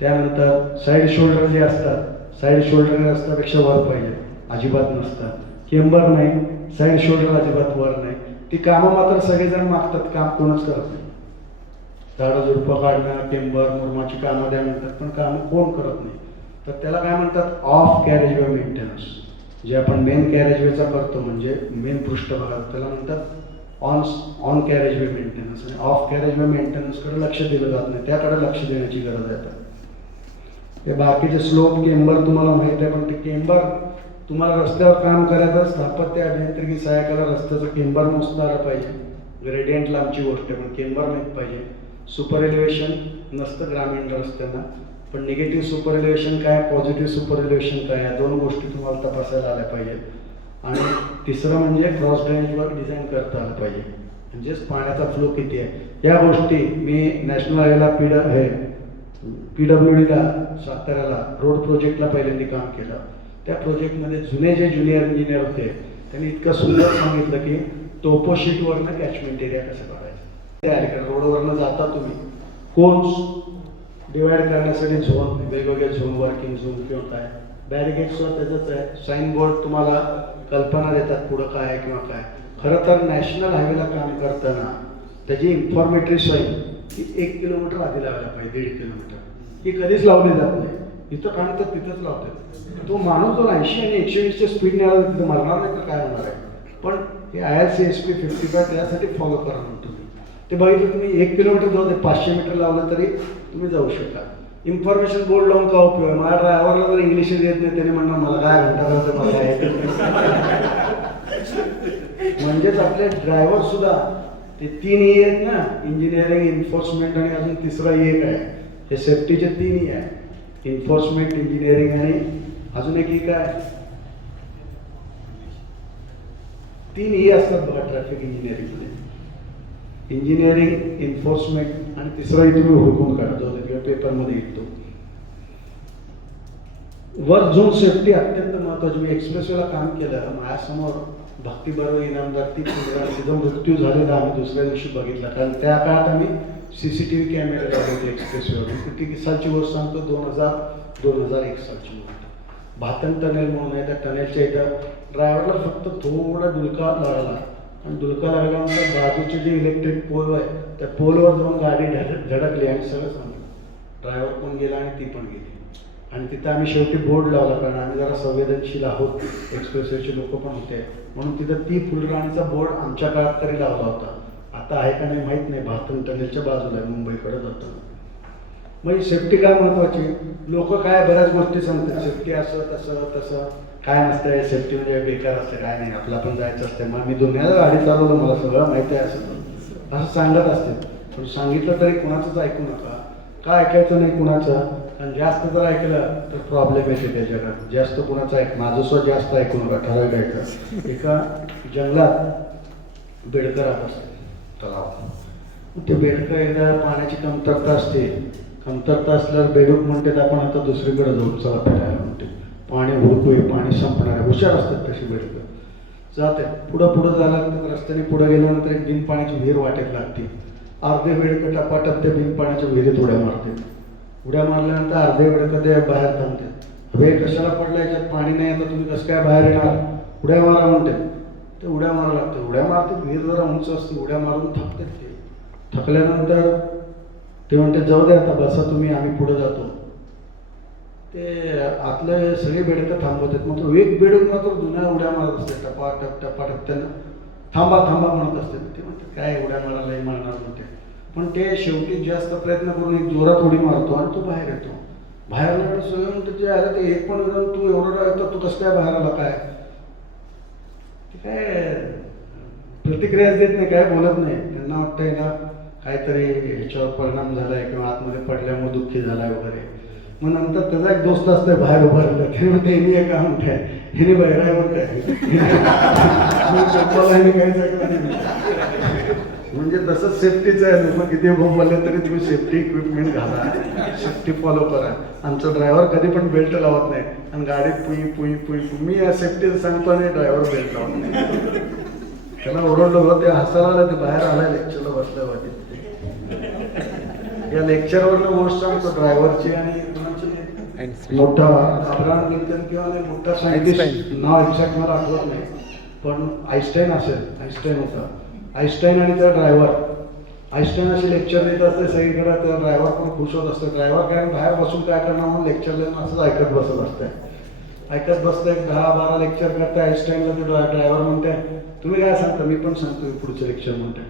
त्यानंतर साईड शोल्डर जे असतात, साईड शोल्डर रस्त्यापेक्षा वर पाहिजे, अजिबात नसतात. केंबर नाही, साईड शोल्डर अजिबात वर नाही. ती कामं मात्र सगळेजण मागतात, काम कोणच करत नाही. झाडं झुडपं काढणं, केंबर मुरमाची कामं द्या म्हणतात, पण कामं कोण करत नाही. तर त्याला काय म्हणतात, ऑफ कॅरेजवे मेंटेनन्स. जे आपण मेन कॅरेजवेचा करतो म्हणजे मेन पृष्ठभागात, त्याला म्हणतात ऑन कॅरेजवे मेंटेनन्स. आणि ऑफ कॅरेजवे मेंटेनन्सकडे लक्ष दिलं जात नाही, त्याकडे लक्ष देण्याची गरज आहे. ते बाकीचे स्लोप केंबर तुम्हाला माहीत आहे, पण ते केंबर तुम्हाला रस्त्यावर काम करायचं, स्थापत्य अभियांत्रिकी सहाय्यकाला रस्त्याचं केंबर मोजता आलं पाहिजे. ग्रेडियंट लांबची गोष्ट आहे, पण केंबर माहीत पाहिजे. सुपर एलिव्हेशन नसतं ग्रामीण रस्त्यांना, पण निगेटिव्ह सुपर एलिव्हेशन काय, पॉझिटिव्ह सुपर एलिव्हेशन काय, या 2 गोष्टी तुम्हाला तपासायला आल्या पाहिजेत. आणि तिसरं म्हणजे क्रॉस ड्रेनेजवर डिझाईन करता आलं पाहिजे, म्हणजेच पाण्याचा फ्लो किती आहे. या गोष्टी मी नॅशनल हायवेला PWDला साताऱ्याला रोड प्रोजेक्टला पहिल्यांदा काम केलं. त्या प्रोजेक्टमध्ये जुने जे ज्युनियर इंजिनियर होते त्यांनी इतकं सुंदर सांगितलं की टोपो शीटवरनं कॅचमेंट एरिया कसं काढायचं. त्या रोडवरनं जाता तुम्ही कोन्स डिवाइड करण्यासाठी झोन, वेगवेगळे झोन, वर्किंग झोन किंवा काय बॅरिगेट्सवर त्याचंच आहे. साईनबोर्ड तुम्हाला कल्पना देतात पुढं काय आहे किंवा काय. खरं तर नॅशनल हायवेला काम करताना त्याची इन्फॉर्मेटरी साईन ही 1 किलोमीटर आधी लावायला पाहिजे, 1.5 किलोमीटर. ही कधीच लावली जात नाही. इथं काम तर तिथंच लावतात. तो माणूस जर 80 आणि 120च्या स्पीडने आला तिथं मरणार नाही तर काय होणार आहे. पण हे IRCSP 55 त्यासाठी फॉलो करा म्हणतो मी. ते बघितलं तुम्ही 1 किलोमीटर जाऊ दे, 500 मीटर लावलं तरी तुम्ही जाऊ शकता. इन्फॉर्मेशन बोर्ड लावून का उपयोग आहे. माझ्या ड्रायव्हरला जर इंग्लिश येत नाही त्याने म्हणणार मला काय घंटा करायचं मला काय. म्हणजेच आपले ड्रायव्हर सुद्धा ते 3 E आहेत ना, इंजिनिअरिंग, एन्फोर्समेंट आणि अजून तिसरा एक आहे. हे सेफ्टीचे 3 E आहे, एन्फोर्समेंट, इंजिनिअरिंग आणि अजून एक काय 3 E असतात बघा ट्रॅफिक इंजिनिअरिंगमध्ये. इंजिनिअरिंग, एन्फोर्समेंट आणि तिसराही तुम्ही हुडकून काढा जो किंवा पेपरमध्ये येतो. वर्क झोन सेफ्टी अत्यंत महत्त्वाची. मी एक्सप्रेसवेला काम केलं. माझ्यासमोर भक्ती बरोबर इनामदार ती तिचा मृत्यू झालेला आम्ही दुसऱ्या दिवशी बघितला. कारण त्या काळात आम्ही CCTV कॅमेरे लावले एक्सप्रेसवेवर. किती सालची गोष्ट सांगतो, 2001 सालची गोष्ट. भातन टनेल म्हणून आहे. त्या टनेलच्या इथं ड्रायव्हरला फक्त थोडा डुलका लागला आणि डुलका लागल्यानंतर बाजूचे जे इलेक्ट्रिक पोल आहे त्या पोलवर जाऊन गाडी धडकली आणि सगळं सांगितलं. ड्रायव्हर पण गेला आणि ती पण गेली. आणि तिथं आम्ही शेवटी बोर्ड लावला कारण आम्ही जरा संवेदनशील आहोत, एक्सप्रेसवेचे लोक पण होते म्हणून तिथं ती फुलराणीचा बोर्ड आमच्या काळात तरी लावला होता. आता आहे का नाही माहीत नाही. भातन टनेलच्या बाजूला आहे मुंबईकडे जाताना. म्हणजे सेफ्टी काय महत्त्वाची. लोक काय बऱ्याच गोष्टी सांगतात सेफ्टी असं तसं तसं. काय नसतं सेफ्टी म्हणजे बेकार असतं, काय नाही, आपला पण जायचं असतं. मग मी दुनियाला गाडी चालवलं, मला सगळं माहिती आहे असं सांगत असते. पण सांगितलं तरी कुणाचंच ऐकू नका. का ऐकायचं नाही कुणाचं. कारण जास्त जर ऐकलं तर प्रॉब्लेम येते त्या जगात. जास्त कुणाचं माझं स्वतः जास्त ऐकू नका, ठराविक ऐका. एका जंगलात बेडकं राहत असते तलाव. ते बेडकं एकदा पाण्याची कमतरता असते. कमतरता असल्यावर बेडूक म्हणतात आपण आता दुसरीकडे जाऊ, चला फिरायला म्हणते. पाणी हुडकूय, पाणी संपणार आहे. हुशार असतात तशी बेडकं. जाते पुढं जायला लागतात. रस्त्याने पुढे गेल्यानंतर एक बिन पाण्याची विहीर वाटेत लागते. अर्धे बेडकं टपाटप त्या बिन पाण्याच्या विहिरीत उड्या मारते. उड्या मारल्यानंतर अर्धे बेडकं ते बाहेर थांबते. हवे कशाला पडलं, याच्यात पाणी नाही, आता तुम्ही कसं काय बाहेर येणार, उड्या मारा म्हणते. ते उड्या मारा लागते. उड्या मारतात. विहीर जरा उंच असते. उड्या मारून थांबतात. ते थकल्यानंतर ते म्हणते जाऊ द्या आता बसा तुम्ही, आम्ही पुढे जातो. ते आतलं सगळे बेडकं थांबवतात. मात्र एक बेडूक मात्र जुन्या उड्या मारत असते. टपाटप टपाटप त्यांना थांबा थांबा म्हणत असते. ते म्हणतात काय उड्या मारायला मारणार म्हणते. पण ते शेवटी जास्त प्रयत्न करून एक जोरात उडी मारतो आणि तो बाहेर येतो. बाहेर सगळं म्हणतो जे आलं ते एक पण तू एवढं येतो, तू कसं काय बाहेर आला, काय ते काय प्रतिक्रियाच देत नाही, काय बोलत नाही. त्यांना वाटतंय ना काहीतरी ह्याच्यावर परिणाम झालाय किंवा आतमध्ये पडल्यामुळे दुःखी झालाय वगैरे. मग नंतर त्याचा एक दोस्त असतोय बाहेर उभा राहिला. ते म्हणते हिने एक काम काय, हिने बाहेर आहे म्हणताय काहीच ऐकलं नाही. म्हणजे तसंच सेफ्टीचं आहे. लोक किती बोलले तरी तुम्ही सेफ्टी इक्विपमेंट घाला, सेफ्टी फॉलो करा. आमचा ड्रायव्हर कधी पण बेल्ट लावत नाही आणि गाडीत पुई मी या सेफ्टीचं सांगतो आणि ड्रायव्हर बेल्ट लावत नाही. त्याला ओरडलं होतं, ते हसायला आलं, ते बाहेर आलाय लेक्चरला बसल्या होते. या लेक्चरवरनं गोष्ट सांगतो ड्रायव्हरची आणि मोठा अब्राहम लिंकन किंवा मोठा सायंटिस्ट, नाव एक्झॅक्ट मला आठवत नाही, पण आईन्स्टाईन होता. आईन्स्टाईन आणि त्या ड्रायव्हर, आईन्स्टाईन असे लेक्चर देत असते सगळीकडे. त्या ड्रायव्हर पण खुश होत असते. ड्रायव्हर काय बाहेर बसून काय करणार म्हणून लेक्चर देऊन असंच ऐकत बसत असते. ऐकत बसतं. एक 10-12 लेक्चर करते. आईन्स्टाईनला ते ड्रायव्हर म्हणते तुम्ही काय सांगता, मी पण सांगतो पुढचं लेक्चर म्हणते.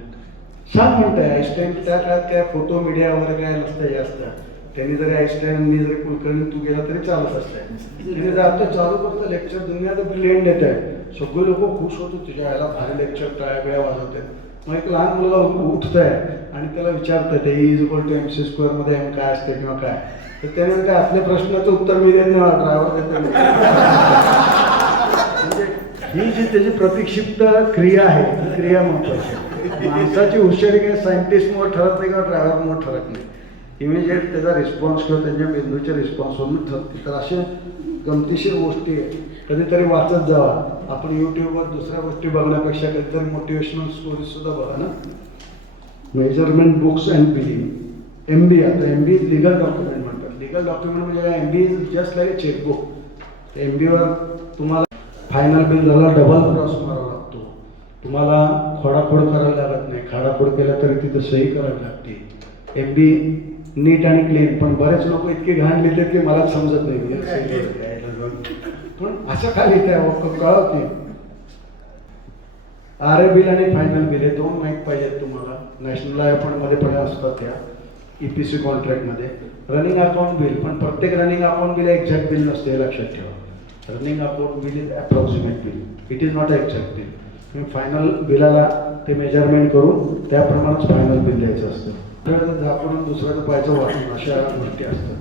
सांग म्हणताय. आईन्स्टाईन त्या काळात काय फोटो मीडिया वगैरे काय नसतं, हे असतं. त्यांनी जरी आईन्स्टाईन मी जरी कुलकर्णी तू गेला तरी चालत असतंय. तिने जर आता चालू करतं लेक्चर, दुनियात ब्रिलियंट देत आहे. सगळे लोक खुश होतो, तुझ्या याला भारी लेक्चर, काय वेळा वाजवते. मग एक लहान मुलगा उठत आहे आणि त्याला विचारतं ते E=mc² मध्ये एम काय असते किंवा काय. तर त्याने म्हणते आपल्या प्रश्नाचं उत्तर मी देत नाही, ड्रायव्हर देतो. म्हणजे ही जी त्याची प्रतिक्षिप्त क्रिया आहे ती क्रिया महत्वाची. माणसाची हुशारी काय सायंटिस्टमुळे ठरत नाही किंवा ड्रायव्हरमुळे ठरत नाही. इमिजिएट त्याचा रिस्पॉन्स किंवा त्यांच्या मेंदूच्या रिस्पॉन्सवरून ठरते. तर अशा गमतीशीर गोष्टी आहे, कधीतरी वाचत जावा. आपण यूट्यूबवर दुसऱ्या गोष्टी बघण्यापेक्षा कधीतरी मोटिवेशनल स्टोरीजसुद्धा बघा ना. Measurement books and billing, MB. आता MB लिगल डॉक्युमेंट म्हणतात. लिगल डॉक्युमेंट म्हणजे काय, MB is just like a chequebook. MBवर तुम्हाला फायनल बिल झाला डबल क्रॉस मारावा लागतो, तुम्हाला खोडाखोड करावी लागत नाही. खाडाखोड केला तरी तिथं सही करावी लागते. MB नीट आणि क्लीन. पण बरेच लोक इतके घाण लिहितात की मला समजत नाही. पण असं काय लिहित आहे कळत नाही. RA बिल आणि फायनल बिल हे दोन माहीत पाहिजेत तुम्हाला. नॅशनल अकाउंटमध्ये पण असतात त्या EPC कॉन्ट्रॅक्टमध्ये. रनिंग अकाउंट बिल, पण प्रत्येक running account bill exact bill नसते, हे लक्षात ठेवा. Running account bill is approximate bill, it is not exact bill. तुम्ही फायनल बिलाला ते मेजरमेंट करून त्याप्रमाणेच फायनल बिल द्यायचं असतं. झाकून दुसऱ्याचं पाहायचं वाचून अशा गोष्टी असतात.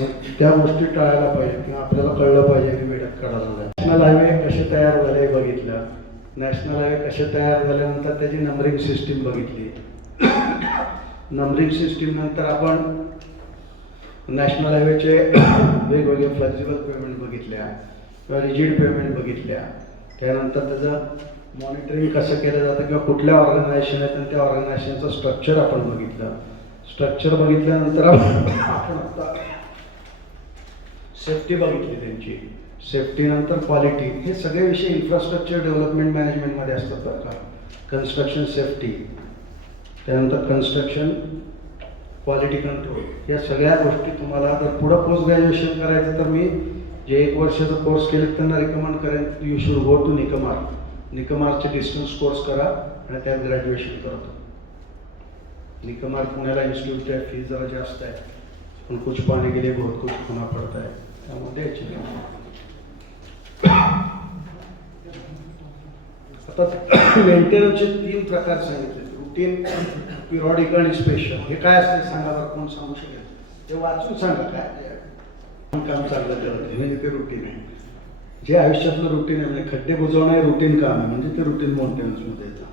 मग त्या गोष्टी टाळायला पाहिजे किंवा आपल्याला कळलं पाहिजे की वेळात काढायला लागला. नॅशनल हायवे कसे तयार झाले बघितलं. नॅशनल हायवे कसे तयार झाल्यानंतर त्याची नंबरिंग सिस्टीम बघितली. नंबरिंग सिस्टीम नंतर आपण नॅशनल हायवेचे वेगवेगळे फ्लेक्झिबल पेमेंट बघितल्या किंवा रिजिड पेमेंट बघितल्या. त्यानंतर त्याचं मॉनिटरिंग कसं केलं जातं किंवा कुठल्या ऑर्गनायझेशन आहेत आणि त्या ऑर्गनायझेशनचं स्ट्रक्चर आपण बघितलं. स्ट्रक्चर बघितल्यानंतर आपण आता सेफ्टी बघितली त्यांची. सेफ्टी नंतर क्वालिटी, हे सगळे विषय इन्फ्रास्ट्रक्चर डेव्हलपमेंट मॅनेजमेंटमध्ये असतात बरं का. कन्स्ट्रक्शन सेफ्टी, त्यानंतर कन्स्ट्रक्शन क्वालिटी कंट्रोल, या सगळ्या गोष्टी तुम्हाला जर पुढं पोस्ट ग्रॅज्युएशन करायचं तर मी जे 1 वर्षाचा कोर्स केले त्यांना रिकमेंड करेन, you should go to NICMAR. निकमारचे डिस्टन्स कोर्स करा आणि त्यात ग्रॅज्युएशन करतो. निकमार पुण्याला इन्स्टिट्यूट आहे, फीस जरा जास्त आहे, पण कुछ पाने के लिए बहुत कुछ खोना पडता है, त्यामध्ये याची आता मेंटेनन्सचे 3 प्रकार सांगितले. रुटीन, पिरियॉडिक आणि स्पेशल. हे काय असते सांगा बरं, कोण सांगू शकेल? ते वाचून सांगा काय काम चाललं त्यावरती, म्हणजे ते रुटीन आहे. जे आयुष्यातलं रुटीन आहे, म्हणजे खड्डे बुजवणं हे रुटीन काम आहे, म्हणजे ते रुटीन मेंटेनन्समध्ये येतं.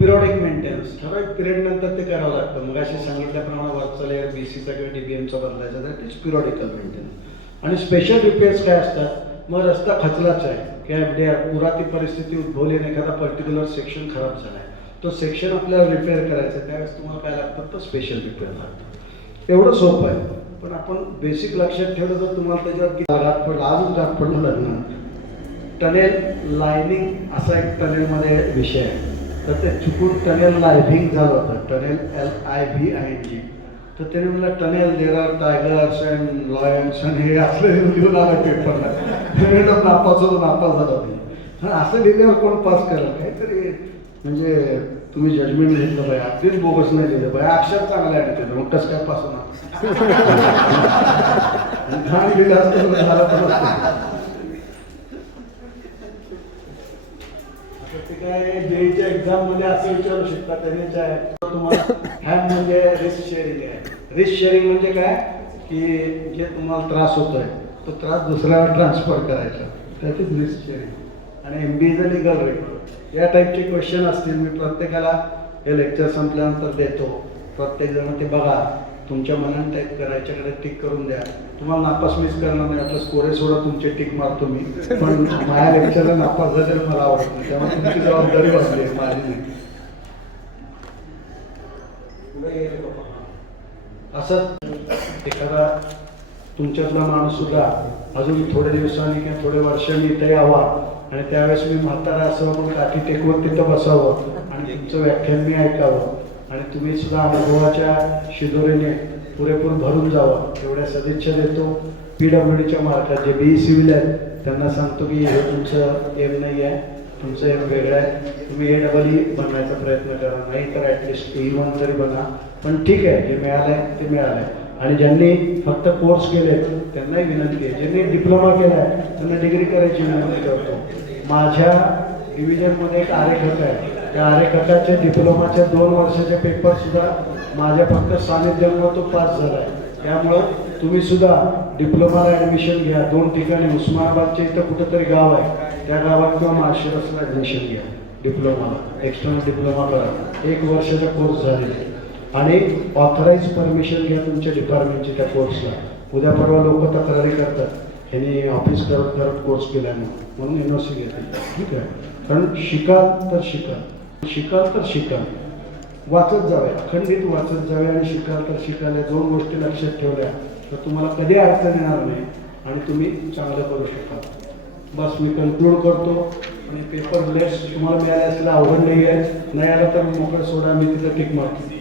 पिरियॉडिक मेंटेनन्स, ठराविक पिरियड नंतर ते करावं लागतं. मग असे सांगितल्याप्रमाणे वरचा लेअर BCचा किंवा DBMचा बदलायचा, तर इट इज पिरियॉडिकल मेंटेनन्स. आणि स्पेशल रिपेअर्स काय असतात, मग रस्ता खचलाच आहे किंवा पुराती परिस्थिती उद्भवली आणि एखादा पर्टिक्युलर सेक्शन खराब झाला आहे, तो सेक्शन आपल्याला रिपेअर करायचा आहे, त्यावेळेस तुम्हाला काय लागतं, तर स्पेशल रिपेअर लागतं. एवढं सोपं आहे. पण आपण बेसिक लक्षात ठेवलं तर तुम्हाला त्याच्यावर घात पडला, आजच घात पडलं लग्न. टनेल लायनिंग असा एक टनेलमध्ये विषय आहे, तर ते चुकून टनेल लायव्हिंग झालं होतं, टनेल LIVING. तर त्याने म्हणलं tunnel there are tigers and Lions आणि हे असलं लिहून आलं पेपरला. नापास झाला नाही. असं लिहिल्यावर कोण पास करेल? काहीतरी म्हणजे तुम्ही जजमेंट घेतलं पाहिजे. अगदीच बोगस नाही लिहिलं पाहिजे. अक्षर चांगलं आहे त्याचं, मग कसं काय पास होणार? घाण लिहिलं असतं झालं पण असतं. ते काय जेईच्या एक्झाम मध्ये असं विचारू शकता त्याने तुम्हाला. हॅम म्हणजे रिस्क शेअरिंग आहे. रिस्क शेअरिंग म्हणजे काय की जे तुम्हाला त्रास होतोय तो त्रास दुसऱ्यावर ट्रान्सफर करायचा, त्याचीच रिस्क शेअरिंग. आणि MB is a legal record. या टाईपचे क्वेश्चन असतील, मी प्रत्येकाला हे लेक्चर संपल्यानंतर देतो. प्रत्येक जण ते बघा, तुमच्या मनाने टाईप करायच्याकडे टिक करून द्या. तुम्हाला नापास मिस करणार नाही, आपलं स्कोरे सोडा, तुमचे टिक मारतो मी. पण माझ्या लेक्चरला नापास झालेलं मला आवडत नाही, त्यामुळे तुमची जबाबदारी वाटली आहे, माझी नाही. असंच एखादा तुमच्यातला माणूस सुद्धा अजून थोड्या दिवसांनी किंवा थोड्या वर्षांनी इथे यावा आणि त्यावेळेस मी म्हातारा असावं, मग काठी टेकवत तिथं बसावं आणि तुमचं व्याख्यान मी ऐकावं आणि तुम्ही सुद्धा अनुभवाच्या शिदोरीने पुरेपूर भरून जावं, एवढ्या सदिच्छा देतो. PWDच्या मार्फत जे BE सिव्हिल आहेत त्यांना सांगतो की हे तुमचं एम नाही आहे, तुमचं एम वेगळं आहे. तुम्ही AEE बनवायचा प्रयत्न करा, नाही तर ॲटलिस्ट E1 तरी बना. पण ठीक आहे, जे मिळालं आहे ते मिळालं आहे. आणि ज्यांनी फक्त कोर्स केले त्यांनाही विनंती आहे, ज्यांनी डिप्लोमा केला आहे त्यांना डिग्री करायची विनंती करतो. माझ्या डिव्हिजनमध्ये एक आरेखक आहे, त्या आरेखकाच्या डिप्लोमाच्या 2 वर्षाचे पेपरसुद्धा माझ्या फक्त सानिध्यामुळे तो पास झाला आहे. त्यामुळं तुम्ही सुद्धा डिप्लोमाला ॲडमिशन घ्या. 2 ठिकाणी, उस्मानाबादच्या इथं कुठंतरी गाव आहे, त्या गावात किंवा माळशिरसला ॲडमिशन घ्या. डिप्लोमाला एक्सटर्नल डिप्लोमा करा, 1 वर्षाचा कोर्स झालेला आहे. आणि ऑथराईज परमिशन घ्या तुमच्या डिपार्टमेंटची त्या कोर्सला. उद्या परवा लोक तक्रारी करतात ह्यांनी ऑफिस करत करत कोर्स केला म्हणून NOC घेते. ठीक आहे, कारण शिकाल तर शिकाल वाचत जावे, अखंडित वाचत जावे आणि शिकाल तर शिकाल. या 2 गोष्टी लक्षात ठेवल्या तर तुम्हाला कधी अडचण येणार नाही आणि तुम्ही चांगलं करू शकाल. बस मी कन्क्लूड करतो. आणि पेपर लेट्स तुम्हाला मिळाले असलेलं अवघड नाही आहे, नाही आलं तर मोकळं सोडा, मी तिथं टिक मारतो.